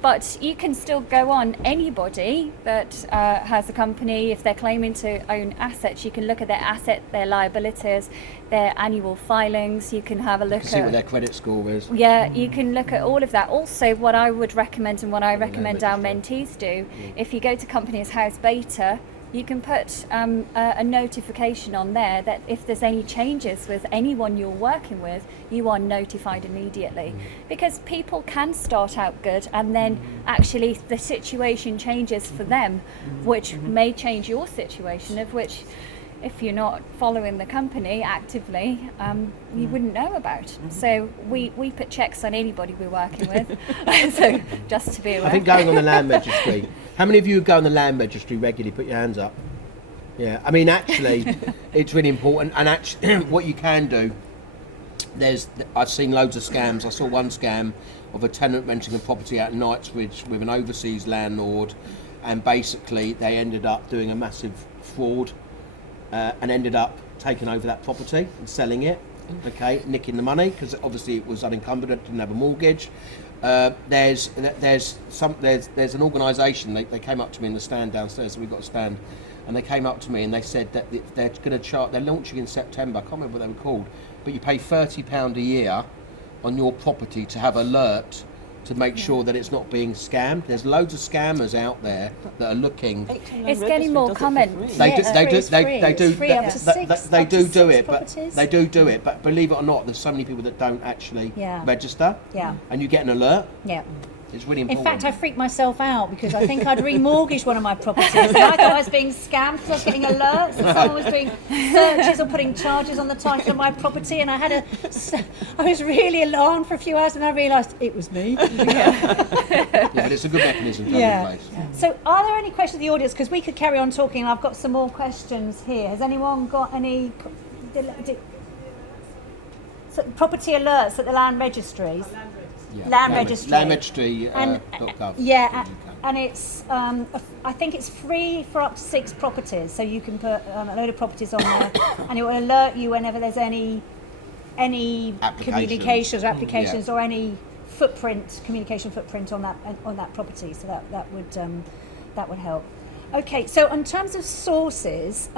But you can still go on. Anybody that has a company, if they're claiming to own assets, you can look at their asset, their liabilities, their annual filings. You can have a look See what their credit score is. Yeah, you can look at all of that. Also, what I would recommend and what I recommend our mentees do, if you go to Companies House Beta, you can put a notification on there that if there's any changes with anyone you're working with, you are notified immediately. Because people can start out good and then actually the situation changes for them, which may change your situation, of which if you're not following the company actively, you wouldn't know about. So we put checks on anybody we're working with. So just to be aware. I think going on the land registry, how many of you go on the land registry regularly? Put your hands up. Yeah, I mean actually it's really important, and actually what you can do, I've seen loads of scams. I saw one scam of a tenant renting a property out in Knightsbridge with an overseas landlord, and basically they ended up doing a massive fraud and ended up taking over that property and selling it, okay, nicking the money because obviously it was unencumbered, it didn't have a mortgage. There's an organisation, they came up to me in the stand downstairs, so we've got a stand, and they came up to me and they said that they're going to charge, they're launching in September, I can't remember what they were called, but you pay £30 a year on your property to have alert to make sure that it's not being scammed. There's loads of scammers out there that are looking. It's getting more common. They do do it, but believe it or not, there's so many people that don't actually register. Yeah. And you get an alert. Yeah. It's really In important. fact, I freaked myself out because I think I'd remortgaged one of my properties. And I thought I was being scammed because I was getting alerts and someone was doing searches or putting charges on the title of my property, and I was really alarmed for a few hours, and I realised it was me. Yeah, but it's a good mechanism to have in place. Yeah. So, are there any questions of the audience? Because we could carry on talking, and I've got some more questions here. Has anyone got any property alerts at the land registries? Land registry. Landregistry.gov. And it's I think it's free for up to 6 properties, so you can put a load of properties on there, and it will alert you whenever there's any communications or applications or any communication footprint on that property. So that would help. Okay, so in terms of sources.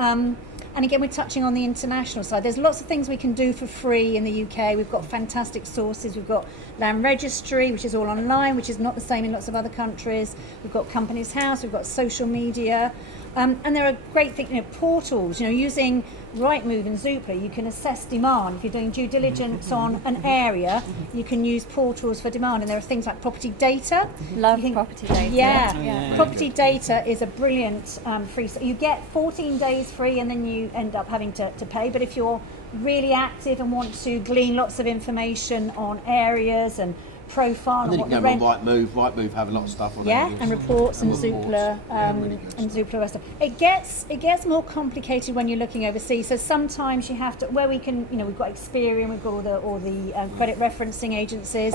And again, we're touching on the international side. There's lots of things we can do for free in the UK. We've got fantastic sources. We've got Land Registry, which is all online, which is not the same in lots of other countries. We've got Companies House. We've got social media. And there are great things, portals, using Rightmove and Zoopla, you can assess demand. If you're doing due diligence on an area, you can use portals for demand. And there are things like property data. Love property data. Yeah. Property data is a brilliant free. You get 14 days free and then you end up having to pay. But if you're really active and want to glean lots of information on areas and profile and then and you what can the go rent... on Rightmove have a lot of stuff on Yeah, there. and reports and reports. Zoopla Really and Zoopla stuff. It gets more complicated when you're looking overseas. So sometimes you have to, where we can, we've got Experian, we've got all the credit referencing agencies.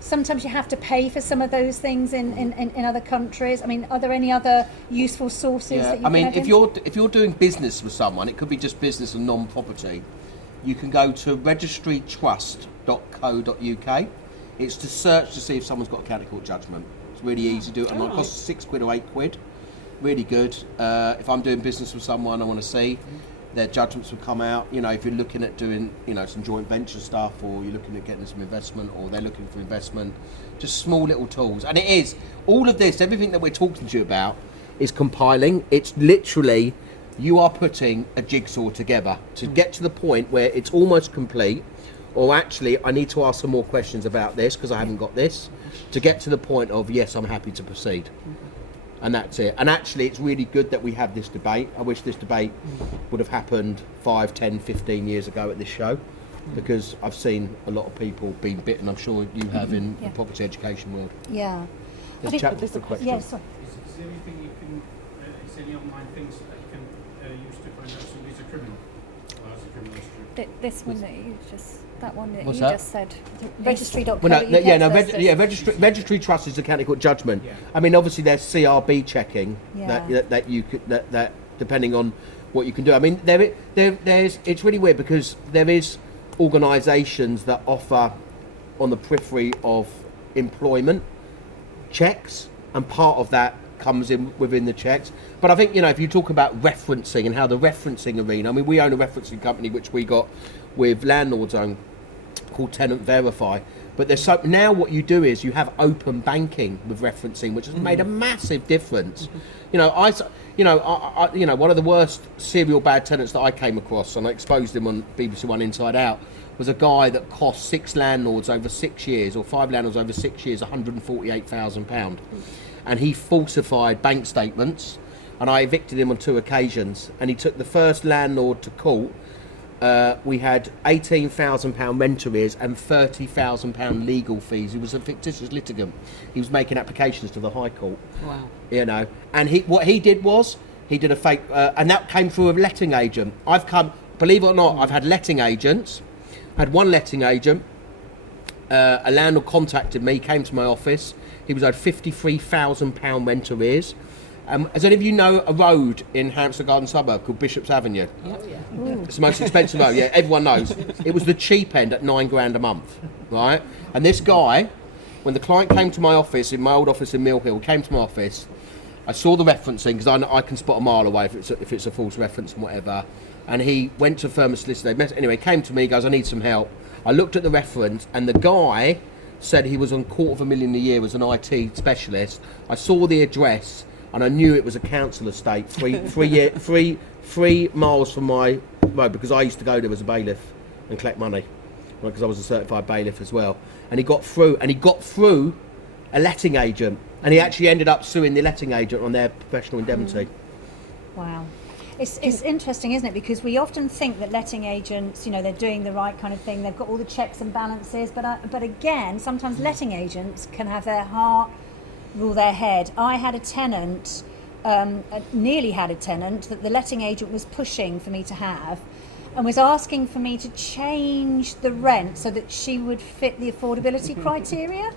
Sometimes you have to pay for some of those things in other countries. I mean, are there any other useful sources that you can add if you're doing business with someone, it could be just business and non-property. You can go to registrytrust.co.uk. It's to search to see if someone's got a county court judgment. It's really easy to do it. It costs £6 or £8. Really good. If I'm doing business with someone, I want to see their judgments will come out. If you're looking at doing, some joint venture stuff, or you're looking at getting some investment, or they're looking for investment, just small little tools. And it is all of this, everything that we're talking to you about, is compiling. It's literally you are putting a jigsaw together to get to the point where it's almost complete. Or actually, I need to ask some more questions about this because I haven't got this, to get to the point of, yes, I'm happy to proceed. And that's it. And actually, it's really good that we have this debate. I wish this debate would have happened 5, 10, 15 years ago at this show, because I've seen a lot of people being bitten. I'm sure you have in the property education world. Yeah. There's a question. Yes. Is there anything you can, is there any online things that you can use to find out somebody's a criminal? This one that you just, that one that What's you that? just said. Registry.co.uk. Well, no, yeah, no, says this. registry trust is the county court judgment. I mean, obviously there's CRB checking that you could that depending on what you can do. I mean, there's it's really weird because there is organisations that offer on the periphery of employment checks, and part of that comes in within the checks. But I think, you know, if you talk about referencing and how the referencing arena, I mean, we own a referencing company which we got with Landlords Own called Tenant Verify. But there's so now what you do is you have open banking with referencing, which has made a massive difference. You know, I one of the worst serial bad tenants that I came across, and I exposed him on BBC One Inside Out, was a guy that cost 6 landlords over 6 years, or 5 landlords over 6 years, £148,000. And he falsified bank statements, and I evicted him on 2 occasions. And he took the first landlord to court. We had £18,000 rent arrears and £30,000 legal fees. He was a fictitious litigant. He was making applications to the High Court. Wow. You know, and what he did was he did a fake, and that came through a letting agent. Believe it or not, I've had letting agents. I had one letting agent. A landlord contacted me, came to my office. He was owed £53,000 rent arrears. As any of you know, a road in Hampstead Garden Suburb called Bishop's Avenue. It's the most expensive road. Yeah, everyone knows. It was the cheap end at £9,000 a month, right? And this guy, when the client came to my office, in my old office in Mill Hill, came to my office. I saw the referencing because I can spot a mile away if it's a false reference and whatever. And he went to a firm of solicitors. Anyway, came to me, he goes, I need some help. I looked at the reference, and the guy said he was on £250,000 a year as an IT specialist. I saw the address, and I knew it was a council estate, 3 miles from my road, because I used to go there as a bailiff and collect money, because I was a certified bailiff as well. And he got through a letting agent, and he actually ended up suing the letting agent on their professional indemnity. Wow. It's interesting, isn't it? Because we often think that letting agents, you know, they're doing the right kind of thing. They've got all the checks and balances. But again, sometimes letting agents can have their heart rule their head. I had a tenant, nearly had a tenant, that the letting agent was pushing for me to have, and was asking for me to change the rent so that she would fit the affordability criteria.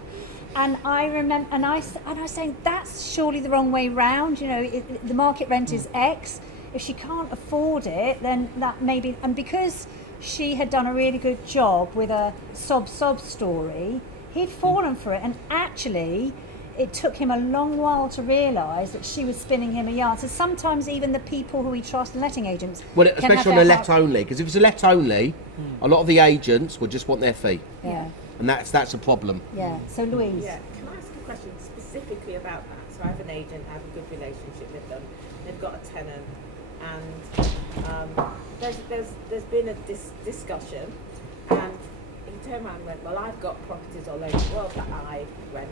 And I remember, and I was saying, that's surely the wrong way round. You know, the market rent is X. If she can't afford it, then that may be. And because she had done a really good job with a sob story, he'd fallen for it. And actually, it took him a long while to realise that she was spinning him a yarn. So sometimes even the people who we trust, the letting agents, Well, especially on a let only, because if it's a let only, a lot of the agents would just want their fee, Yeah, and that's a problem. yeah. So Louise. Yeah, can I ask a question specifically about that? So I have an agent, I have a good relationship with them. They've got a tenant, and there's been a discussion, and he turned around and went, well, I've got properties all over the world that I rent.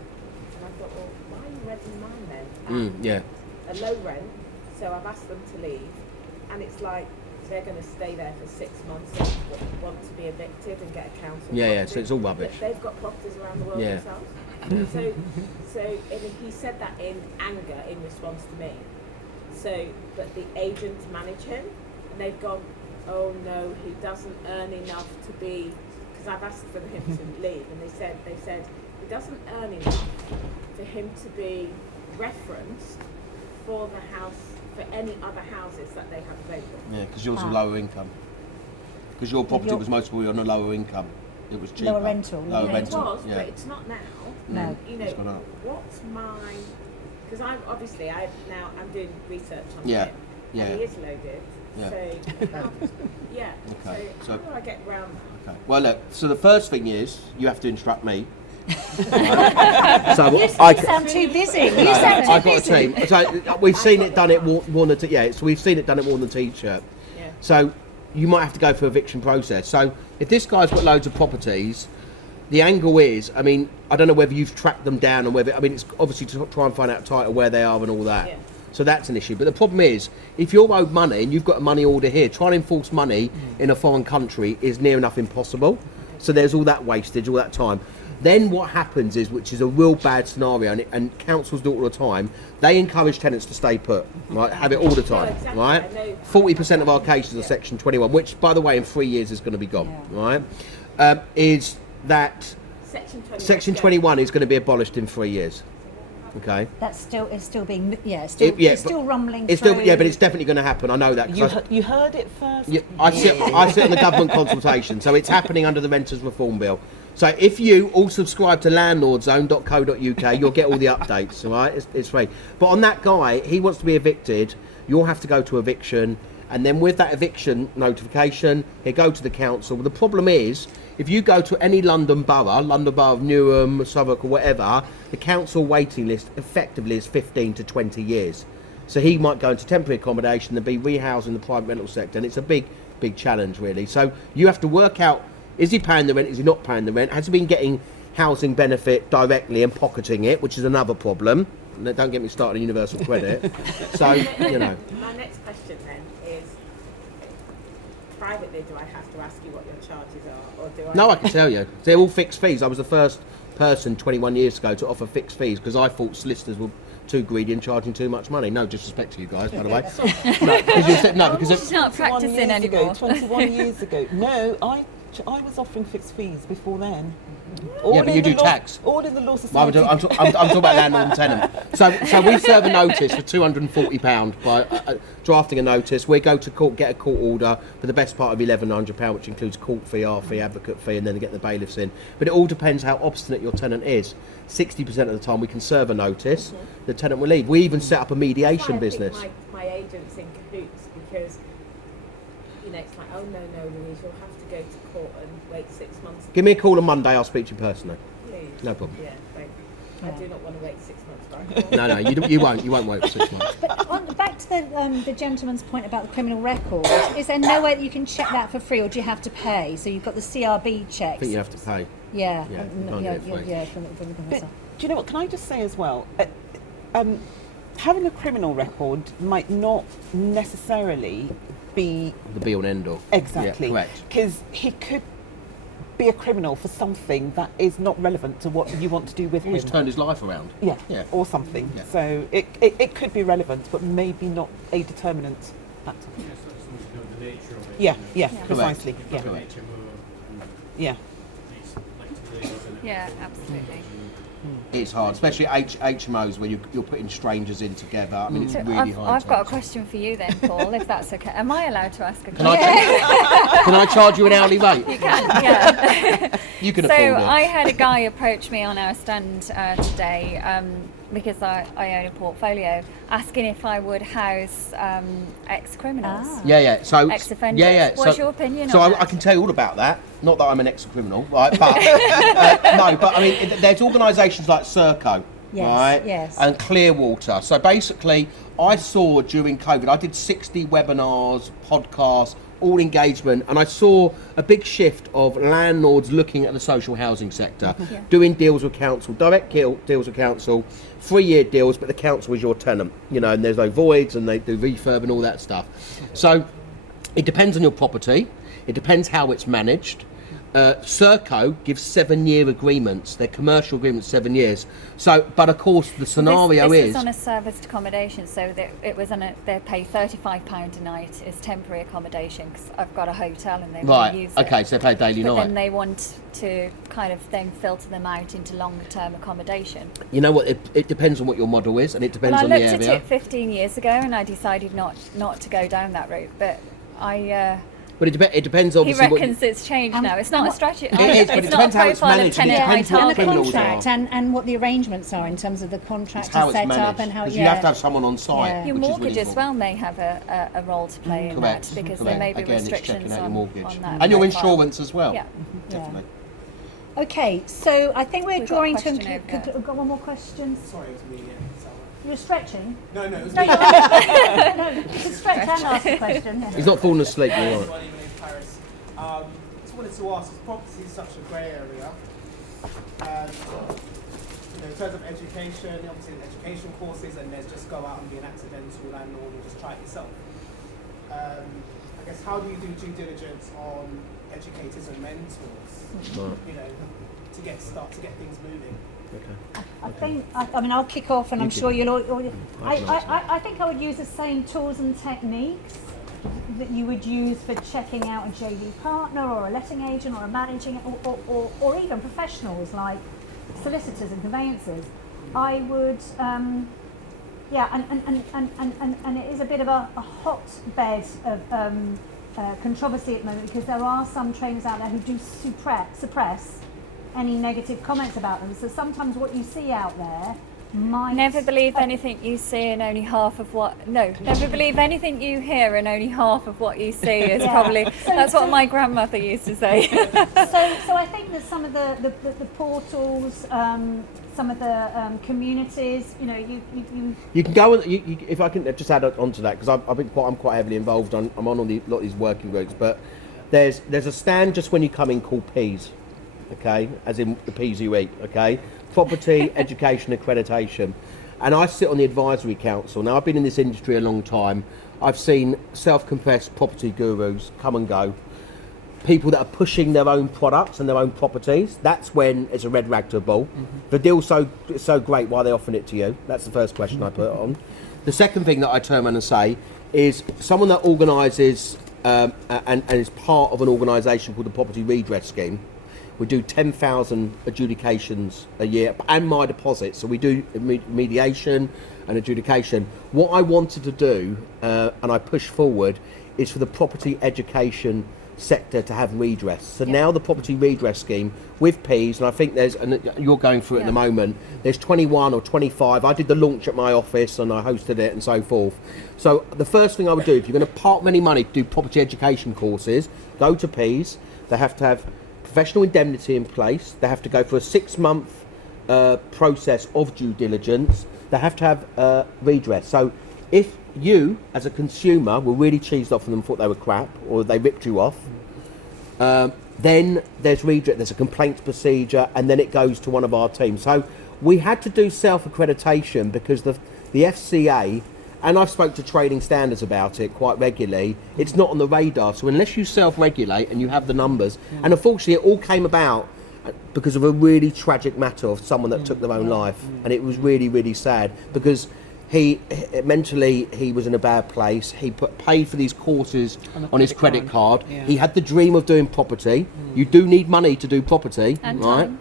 And I thought, well, why are you renting mine then? Yeah. A low rent, so I've asked them to leave, and it's like they're going to stay there for 6 months and want to be evicted and get a council Yeah, property. so it's all rubbish. But they've got properties around the world Yeah. themselves. so and he said that in anger in response to me. So, but the agents manage him, and they've gone, oh no, he doesn't earn enough to be, because I've asked for him to leave, and they said he doesn't earn enough for him to be referenced for the house, for any other houses that they have available. Yeah, because yours was lower income. Because your property was mostly on a lower income. It was cheaper. Lower rental. Lower Yeah, rental. it was, yeah. but it's not now. No. You It's gone know, up. what's my? Because I'm doing research on Yeah, him. yeah. And he is loaded. Yeah. So yeah. Okay, So how so- do I get round that? Okay. Well, look. So the first thing is you have to instruct me. So You I sound too busy. You No, sound too I've got a busy. team. So we've seen it done. Worn the yeah. So we've seen it done. It worn the t-shirt. Yeah. So you might have to go through eviction process. So if this guy's got loads of properties, the angle is, I mean, I don't know whether you've tracked them down or whether, I mean, it's obviously to try and find out title where they are and all that. Yeah. So that's an issue. But the problem is, if you're owed money and you've got a money order here, trying to enforce money in a foreign country is near enough impossible. So there's all that wastage, all that time. Then what happens is, which is a real bad scenario, and councils do it all the time, they encourage tenants to stay put, right? Have it all the time, exactly. right? 40% of our cases are Section 21, which, by the way, in 3 years is going to be gone, right? Is that Section 21 is going to be abolished in 3 years. Okay. That's still being it's still rumbling. It's through. still but it's definitely going to happen. I know that. You heard it first. I sit on the government consultation, so it's happening under the Renters Reform Bill. So if you all subscribe to landlordzone.co.uk, you'll get all the updates. All right, it's free. But on that guy, he wants to be evicted. You'll have to go to eviction, and then with that eviction notification, he'll go to the council. The problem is, if you go to any London borough of Newham, Southwark or whatever, the council waiting list effectively is 15 to 20 years. So he might go into temporary accommodation and be rehoused in the private rental sector, and it's a big challenge really. So you have to work out, is he paying the rent, is he not paying the rent? Has he been getting housing benefit directly and pocketing it, which is another problem. Don't get me started on universal credit. So, you know. My next question then is, privately, do I have to ask you what your charges are, or do I? No, I can tell you. They're all fixed fees. I was the first person 21 years ago to offer fixed fees because I thought solicitors were too greedy and charging too much money. No disrespect to you guys, by the way. because She's not practicing anymore. 21 years ago. No, I was offering fixed fees before then. Yeah, but you do tax. All in the Law Society. I'm talking about landlord and tenant. So we serve a notice for £240 by drafting a notice. We go to court, get a court order for the best part of £1,100, which includes court fee, our fee, advocate fee, and then get the bailiffs in. But it all depends how obstinate your tenant is. 60% of the time we can serve a notice, the tenant will leave. We even set up a mediation business. My agent's in cahoots because, you know, it's like, oh no, Louise, you'll have to go to court and wait 6 months. Give me a call on Monday, I'll speak to you personally. Please. No problem. Yeah, thank you. I do not want to wait 6 months. Right? No, you won't wait for 6 months. But back to the gentleman's point about the criminal record, is there no way that you can check that for free, or do you have to pay? So you've got the CRB checks. I think you have to pay. Yeah, Yeah, you can't get it free. But do you know what? Can I just say as well? Having a criminal record might not necessarily be The be all and end all. exactly Yeah, correct. because he could be a criminal for something that is not relevant to what you want to do with him. He's turned his life around. Yeah, Yeah. or something. Yeah. So it could be relevant, but maybe not a determinant factor. The nature of it. Yeah, precisely. Yeah, Correct. yeah. Yeah, absolutely. It's hard, especially HMOs where you're putting strangers in together. I mean, it's So really hard. I've got a question for you then, Paul, if that's okay. Am I allowed to ask a Can question? can I charge you an hourly rate? Yeah. You can So afford it. I had a guy approach me on our stand today because I own a portfolio, asking if I would house ex-criminals. Yeah. So Ex-offenders. Yeah. What's your opinion So on I that? can tell you all about that. Not that I'm an ex-criminal, right? But no. But I mean, there's organisations like Serco, Yes, right? yes. And Clearwater. So basically, I saw during COVID, I did 60 webinars, podcasts, all engagement, and I saw a big shift of landlords looking at the social housing sector, doing deals with council, direct deals with council, 3-year deals, but the council is your tenant, you know, and there's no voids, and they do refurb and all that stuff. So it depends on your property, it depends how it's managed. Serco gives 7-year agreements. They're commercial agreements, 7 years. So, but of course, the scenario this is was on a serviced accommodation, so it was on they pay £35 a night as temporary accommodation because I've got a hotel and they want to use it. Okay, so they pay daily But night. then they want to kind of then filter them out into longer term accommodation. You know what? It depends on what your model is, and it depends Well, I on the looked area. at it 15 years ago and I decided not to go down that route, but But it depends he obviously. reckons it's changed now. It's not a strategy. It is, but it it's not a depends how it's profile of managed, and it tenant I depends what And the target. criminals contract are. and what the arrangements are in terms of the contract It's how is it's set managed. up and how. Because Yeah. you have to have someone on site. Yeah. Your which is mortgage really as well may have a role to play in Correct. that because Correct. there may be Again, it's restrictions checking out your on mortgage that. and your profile. insurance as well. Yeah. Definitely. Okay, so I think we're We've got a drawing to. question over there. We've got one more question. Sorry, it was me. You're stretching. No, it was No, me. you can stretch and ask a question. Yeah. He's not falling asleep. Hi, You're all right. everybody, my name's Paris. Just wanted to ask, because property is such a grey area, and in terms of education, obviously there's education courses, and there's just go out and be an accidental landlord or just try it yourself. I guess how do you do due diligence on educators and mentors, Right. you know, to get things moving. Okay. I think, I mean, I'll kick off and I'm sure you'll all I think I would use the same tools and techniques that you would use for checking out a JV partner or a letting agent or a managing or even professionals like solicitors and conveyancers. I would, and it is a bit of a hotbed of controversy at the moment because there are some trainers out there who do suppress any negative comments about them. So sometimes what you see out there might... Never believe anything you see and only half of what... No, never believe anything you hear and only half of what you see is probably... That's what my grandmother used to say. So I think that some of the portals, some of the communities, you know, You can go on. If I can just add on to that, because I'm quite heavily involved. I'm on a lot of these working groups, but there's a stand just when you come in called PEAS, okay, as in the peas you eat, okay, property, education, accreditation, and I sit on the advisory council. Now I've been in this industry a long time. I've seen self-confessed property gurus come and go. People that are pushing their own products and their own properties, that's when it's a red rag to a bull. The deal's so great, why are they offering it to you? That's the first question I put on. The second thing that I turn around and say is someone that organises and is part of an organisation called the Property Redress Scheme. We do 10,000 adjudications a year and my deposits, so we do mediation and adjudication. What I wanted to do, and I pushed forward, is for the property education sector to have redress. So now the property redress scheme with P's, and I think and you're going through it at the moment, there's 21 or 25. I did the launch at my office and I hosted it and so forth. So the first thing I would do, if you're going to park many money to do property education courses, go to P's. They have to have professional indemnity in place. They have to go for a 6-month process of due diligence. They have to have redress. So if you, as a consumer, were really cheesed off on them and thought they were crap, or they ripped you off, then there's redress, there's a complaints procedure, and then it goes to one of our teams. So we had to do self-accreditation because the FCA, and I've spoke to trading standards about it quite regularly, it's not on the radar. So unless you self-regulate and you have the numbers, and unfortunately it all came about because of a really tragic matter of someone that took their own life, and it was really, really sad because he mentally was in a bad place. He paid for these courses on his credit card. He had the dream of doing property. You do need money to do property, And right? time.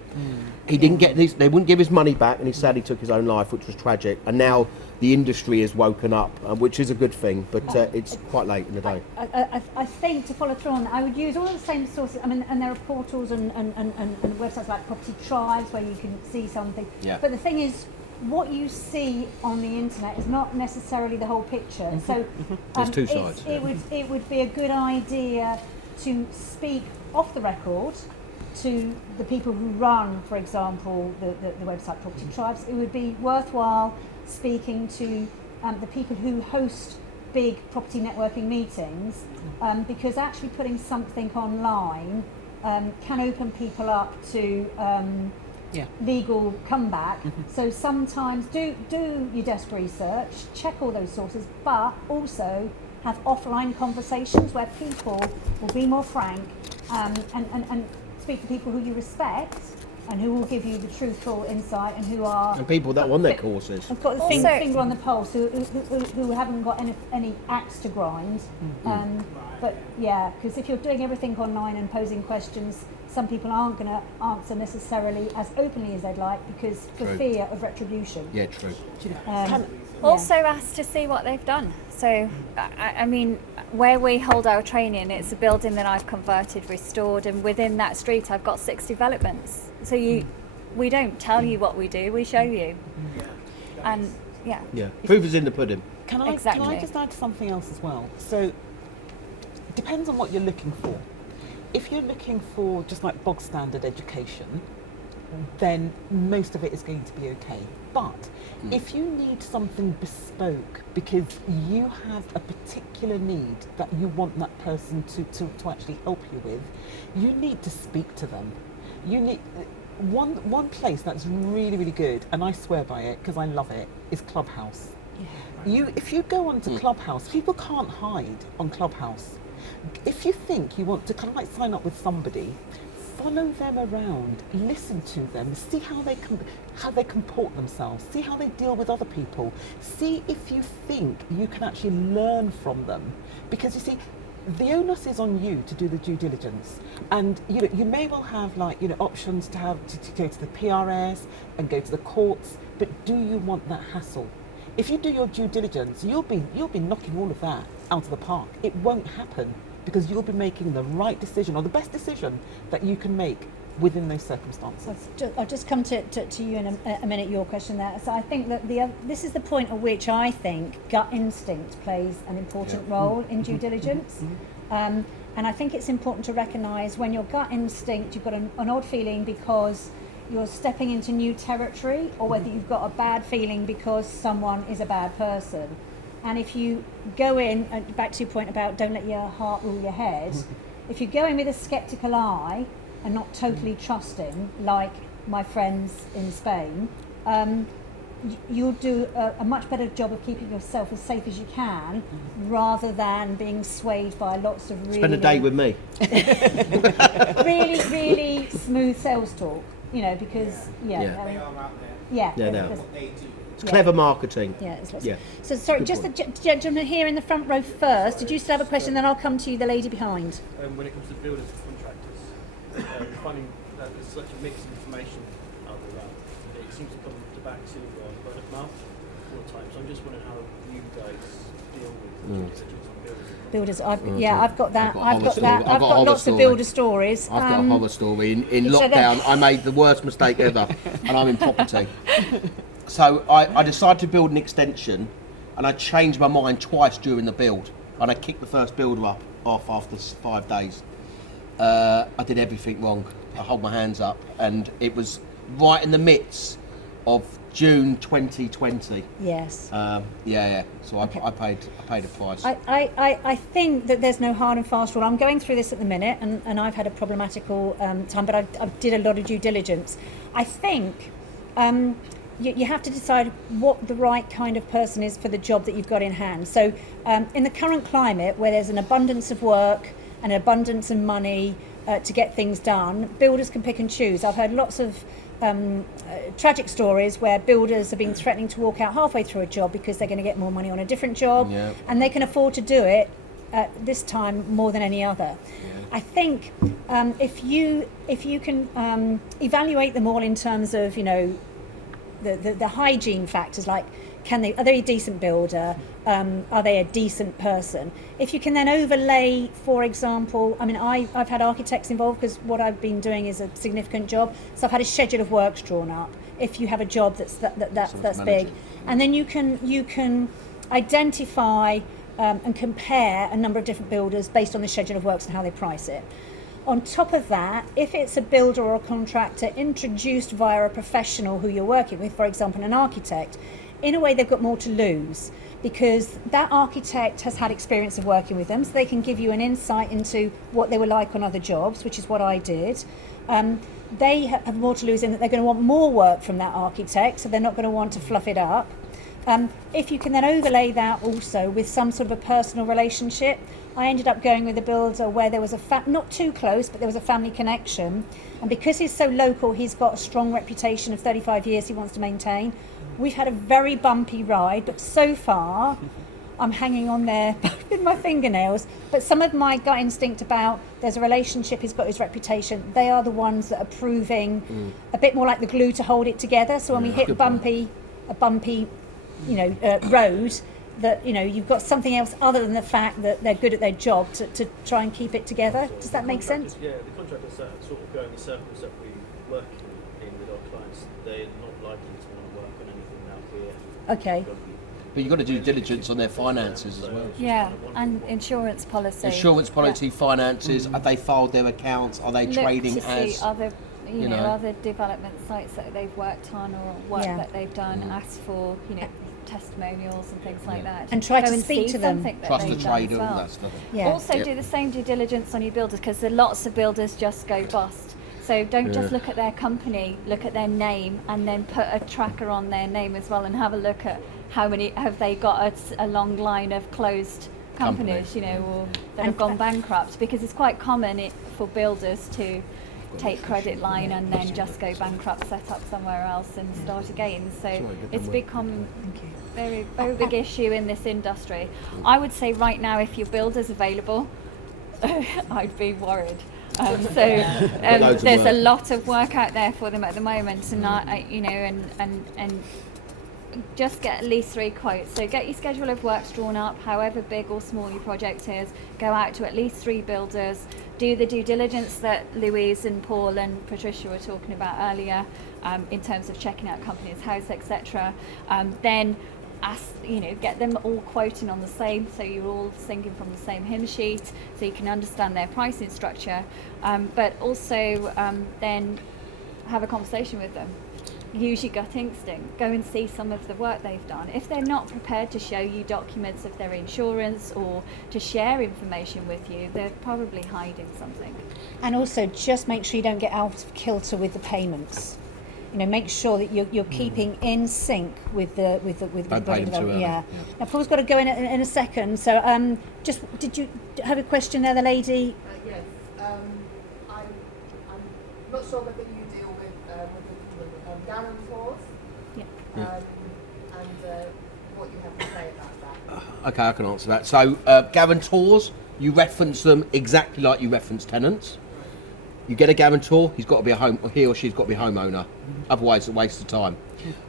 He didn't get these. They wouldn't give his money back, and he sadly took his own life, which was tragic. And now the industry has woken up, which is a good thing. But it's quite late in the day. I think to follow through on that, I would use all the same sources. I mean, and there are portals and websites like Property Tribes where you can see something. Yeah. But the thing is, what you see on the internet is not necessarily the whole picture. So There's two sides. It would be a good idea to speak off the record to the people who run, for example, the website Property Tribes. It would be worthwhile speaking to the people who host big property networking meetings, because actually putting something online can open people up to legal comeback. So sometimes do your desk research, check all those sources, but also have offline conversations where people will be more frank and speak to people who you respect and who will give you the truthful insight and who are... And people that want their courses. Have got the finger on the pulse, who haven't got any axe to grind. But yeah, because if you're doing everything online and posing questions, some people aren't going to answer necessarily as openly as they'd like because for fear of retribution. Yeah, true. Also ask to see what they've done. So, I mean, where we hold our training, it's a building that I've converted, restored, and within that street I've got 6 developments. So we don't tell you what we do, we show you. And Proof is in the pudding. Can I Exactly. just add something else as well? So, it depends on what you're looking for. If you're looking for just like bog standard education, then most of it is going to be okay. But if you need something bespoke because you have a particular need that you want that person to actually help you with, you need to speak to them. You need one place that's really, really good, and I swear by it because I love it, is Clubhouse. If you go onto Clubhouse, people can't hide on Clubhouse. If you think you want to kind of like sign up with somebody, follow them around, listen to them, see how they comport themselves, see how they deal with other people, see if you think you can actually learn from them. Because you see, the onus is on you to do the due diligence, and you may well have options to go to the PRS and go to the courts, but do you want that hassle? If you do your due diligence, you'll be knocking all of that out of the park. It won't happen because you'll be making the right decision or the best decision that you can make within those circumstances. I'll just come to you in a minute, your question there. So I think that this is the point at which I think gut instinct plays an important role in due diligence. And I think it's important to recognise when your gut instinct, you've got an odd feeling because you're stepping into new territory, or whether you've got a bad feeling because someone is a bad person. And if you go in, back to your point about don't let your heart rule your head, if you go in with a sceptical eye and not totally trusting, like my friends in Spain, you'll do a much better job of keeping yourself as safe as you can, rather than being swayed by lots of really... Spend a day with me. really smooth sales talk, because, They are out there. there's- What they do. It's clever marketing. So sorry, Good just point. the gentleman here in the front row first. Did you still have a question? Then I'll come to you, the lady behind. When it comes to builders and contractors, finding that there's such a mix of information out there that it seems to come back to word of mouth all the time. So I'm just wondering how you guys deal with due diligence on builders. I've got that. I've got a I've horror got lots story. of builder stories. I've got a horror story. In so lockdown, I made the worst mistake ever, and I'm in property. So I decided to build an extension, and I changed my mind twice during the build, and I kicked the first builder off after 5 days. I did everything wrong. I hold my hands up, and it was right in the midst of June 2020. Yes. So I paid a price. I think that there's no hard and fast rule. I'm going through this at the minute, and I've had a problematical time, but I did a lot of due diligence. I think you have to decide what the right kind of person is for the job that you've got in hand. So in the current climate, where there's an abundance of work and an abundance of money to get things done, builders can pick and choose. I've heard lots of tragic stories where builders have been threatening to walk out halfway through a job because they're going to get more money on a different job, and they can afford to do it at this time more than any other. I think if you can evaluate them all in terms of the hygiene factors, like are they a decent builder, are they a decent person? If you can then overlay, for example, I've had architects involved because what I've been doing is a significant job, so I've had a schedule of works drawn up. If you have a job that's big, and then you can identify and compare a number of different builders based on the schedule of works and how they price it. On top of that, if it's a builder or a contractor introduced via a professional who you're working with, for example, an architect, in a way they've got more to lose, because that architect has had experience of working with them, so they can give you an insight into what they were like on other jobs, which is what I did. They have more to lose in that they're going to want more work from that architect, so they're not going to want to fluff it up. If you can then overlay that also with some sort of a personal relationship, I ended up going with a builder where there was not too close, but there was a family connection. And because he's so local, he's got a strong reputation of 35 years he wants to maintain. We've had a very bumpy ride, but so far I'm hanging on there with my fingernails. But some of my gut instinct about there's a relationship, he's got his reputation, they are the ones that are proving a bit more like the glue to hold it together. So when we hit a bumpy road, that you've got something else other than the fact that they're good at their job to try and keep it together. Does that make sense? Yeah, the contractors that sort of go in the circles that we work in with our clients, they're not likely to want to work on anything out here. Okay. But you've got to do diligence on their finances as well. Yeah, and insurance policy. Insurance policy, finances. Have they filed their accounts? Are they Look trading to as? see other, you know. other development sites that they've worked on or work Yeah. that they've done. Ask for, testimonials and things like that. And try Go to and speak see to them. something that Trust the they've done as trader, all well. that stuff. Yeah. Also, do the same due diligence on your builders, because lots of builders just go bust. So don't just look at their company, look at their name, and then put a tracker on their name as well, and have a look at how many have they got a long line of closed companies, you know, or that have gone bankrupt, because it's quite common for builders to take credit line and then just go bankrupt, set up somewhere else and start again. So it's become very, very big issue in this industry. I would say right now, if your builder's available, I'd be worried. There's a lot of work out there for them at the moment, and and just get at least 3 quotes. So get your schedule of works drawn up, however big or small your project is. Go out to at least 3 builders. Do the due diligence that Louise and Paul and Patricia were talking about earlier, in terms of checking out company's house, etc. Then get them all quoting on the same, so you're all singing from the same hymn sheet, so you can understand their pricing structure. But also then have a conversation with them. Use your gut instinct. Go and see some of the work they've done. If they're not prepared to show you documents of their insurance or to share information with you, they're probably hiding something. And also, just make sure you don't get out of kilter with the payments. You know, make sure that you're keeping in sync with the Don't pay them too early. Yeah. Now, Paul's got to go in a second. So, did you have a question there, the lady? Yes. I'm not sure whether you deal with guarantors. Yeah. And what you have to say about that. Okay, I can answer that. So, guarantors, you reference them exactly like you reference tenants. You get a guarantor, he or she's got to be a homeowner. Otherwise, it's a waste of time.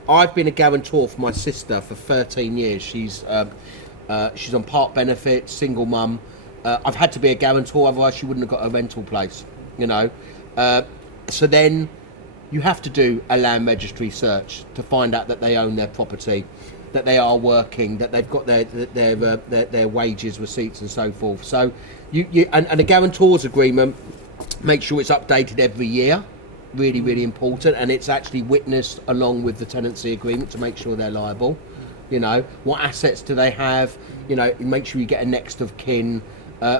I've been a guarantor for my sister for 13 years. She's on part benefit, single mum. I've had to be a guarantor, otherwise she wouldn't have got a rental place, you know. So then you have to do a land registry search to find out that they own their property, that they are working, that they've got their wages, receipts and so forth. So and a guarantor's agreement, make sure it's updated every year, really, really important, and it's actually witnessed along with the tenancy agreement to make sure they're liable. You know, what assets do they have? You know, make sure you get a next of kin.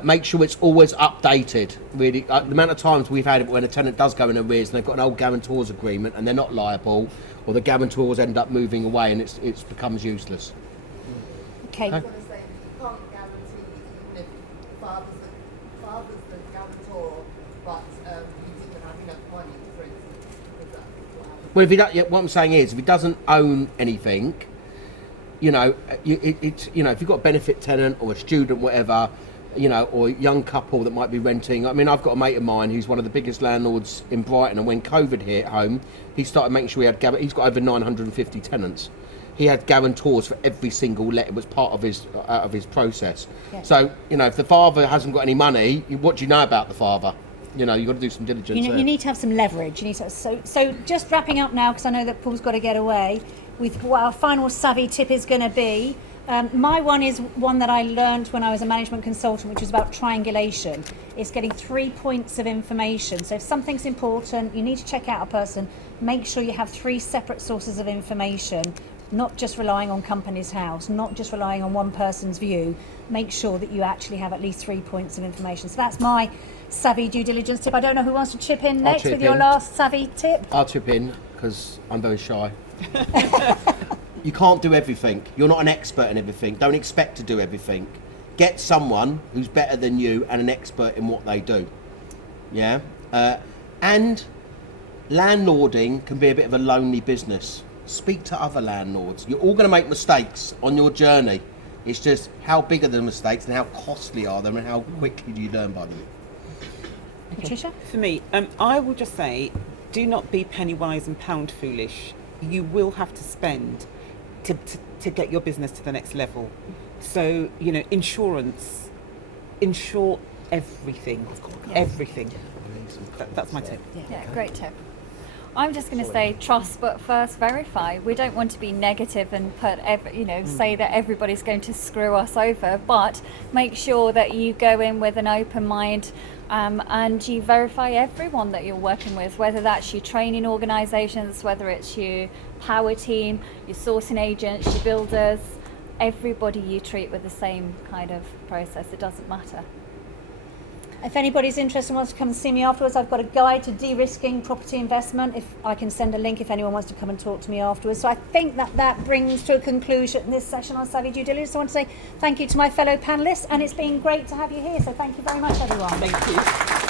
Make sure it's always updated. Really, the amount of times we've had it when a tenant does go in arrears and they've got an old guarantor's agreement and they're not liable, or the guarantors end up moving away and it becomes useless. Okay. I was going to say, you can't guarantee even if father's the guarantor, but you didn't have enough money, for instance. Is that what happens? Well, if he don't, what I'm saying is, if he doesn't own anything, you know, if you've got a benefit tenant or a student, whatever, you know, or a young couple that might be renting. I mean, I've got a mate of mine who's one of the biggest landlords in Brighton, and when COVID hit home, he started making sure he's got over 950 tenants. He had guarantors for every single let. It was part of his process. Yeah. So, you know, if the father hasn't got any money, what do you know about the father? You know, you've got to do some diligence. You need to have some leverage. You need to. So just wrapping up now, because I know that Paul's got to get away, with what our final savvy tip is going to be. My one is one that I learned when I was a management consultant, which was about triangulation. It's getting 3 points of information. So if something's important, you need to check out a person, make sure you have 3 separate sources of information, not just relying on company's house, not just relying on one person's view. Make sure that you actually have at least 3 points of information. So that's my savvy due diligence tip. I don't know who wants to chip in next with your last savvy tip. I'll chip in because I'm very shy. You can't do everything. You're not an expert in everything. Don't expect to do everything. Get someone who's better than you and an expert in what they do. Yeah? And landlording can be a bit of a lonely business. Speak to other landlords. You're all going to make mistakes on your journey. It's just how big are the mistakes and how costly are them and how quickly do you learn by them. Patricia? For me, I will just say, do not be penny wise and pound foolish. You will have to spend to get your business to the next level. So, you know, insurance, insure everything, everything. That's my tip. Yeah, great tip. I'm just going to say trust, but first verify. We don't want to be negative and say that everybody's going to screw us over, but make sure that you go in with an open mind and you verify everyone that you're working with, whether that's your training organisations, whether it's your power team, your sourcing agents, your builders, everybody you treat with the same kind of process. It doesn't matter. If anybody's interested and wants to come and see me afterwards, I've got a guide to de-risking property investment. If I can send a link if anyone wants to come and talk to me afterwards. So I think that brings to a conclusion this session on savvy due diligence. I want to say thank you to my fellow panellists, and it's been great to have you here. So thank you very much, everyone. Thank you.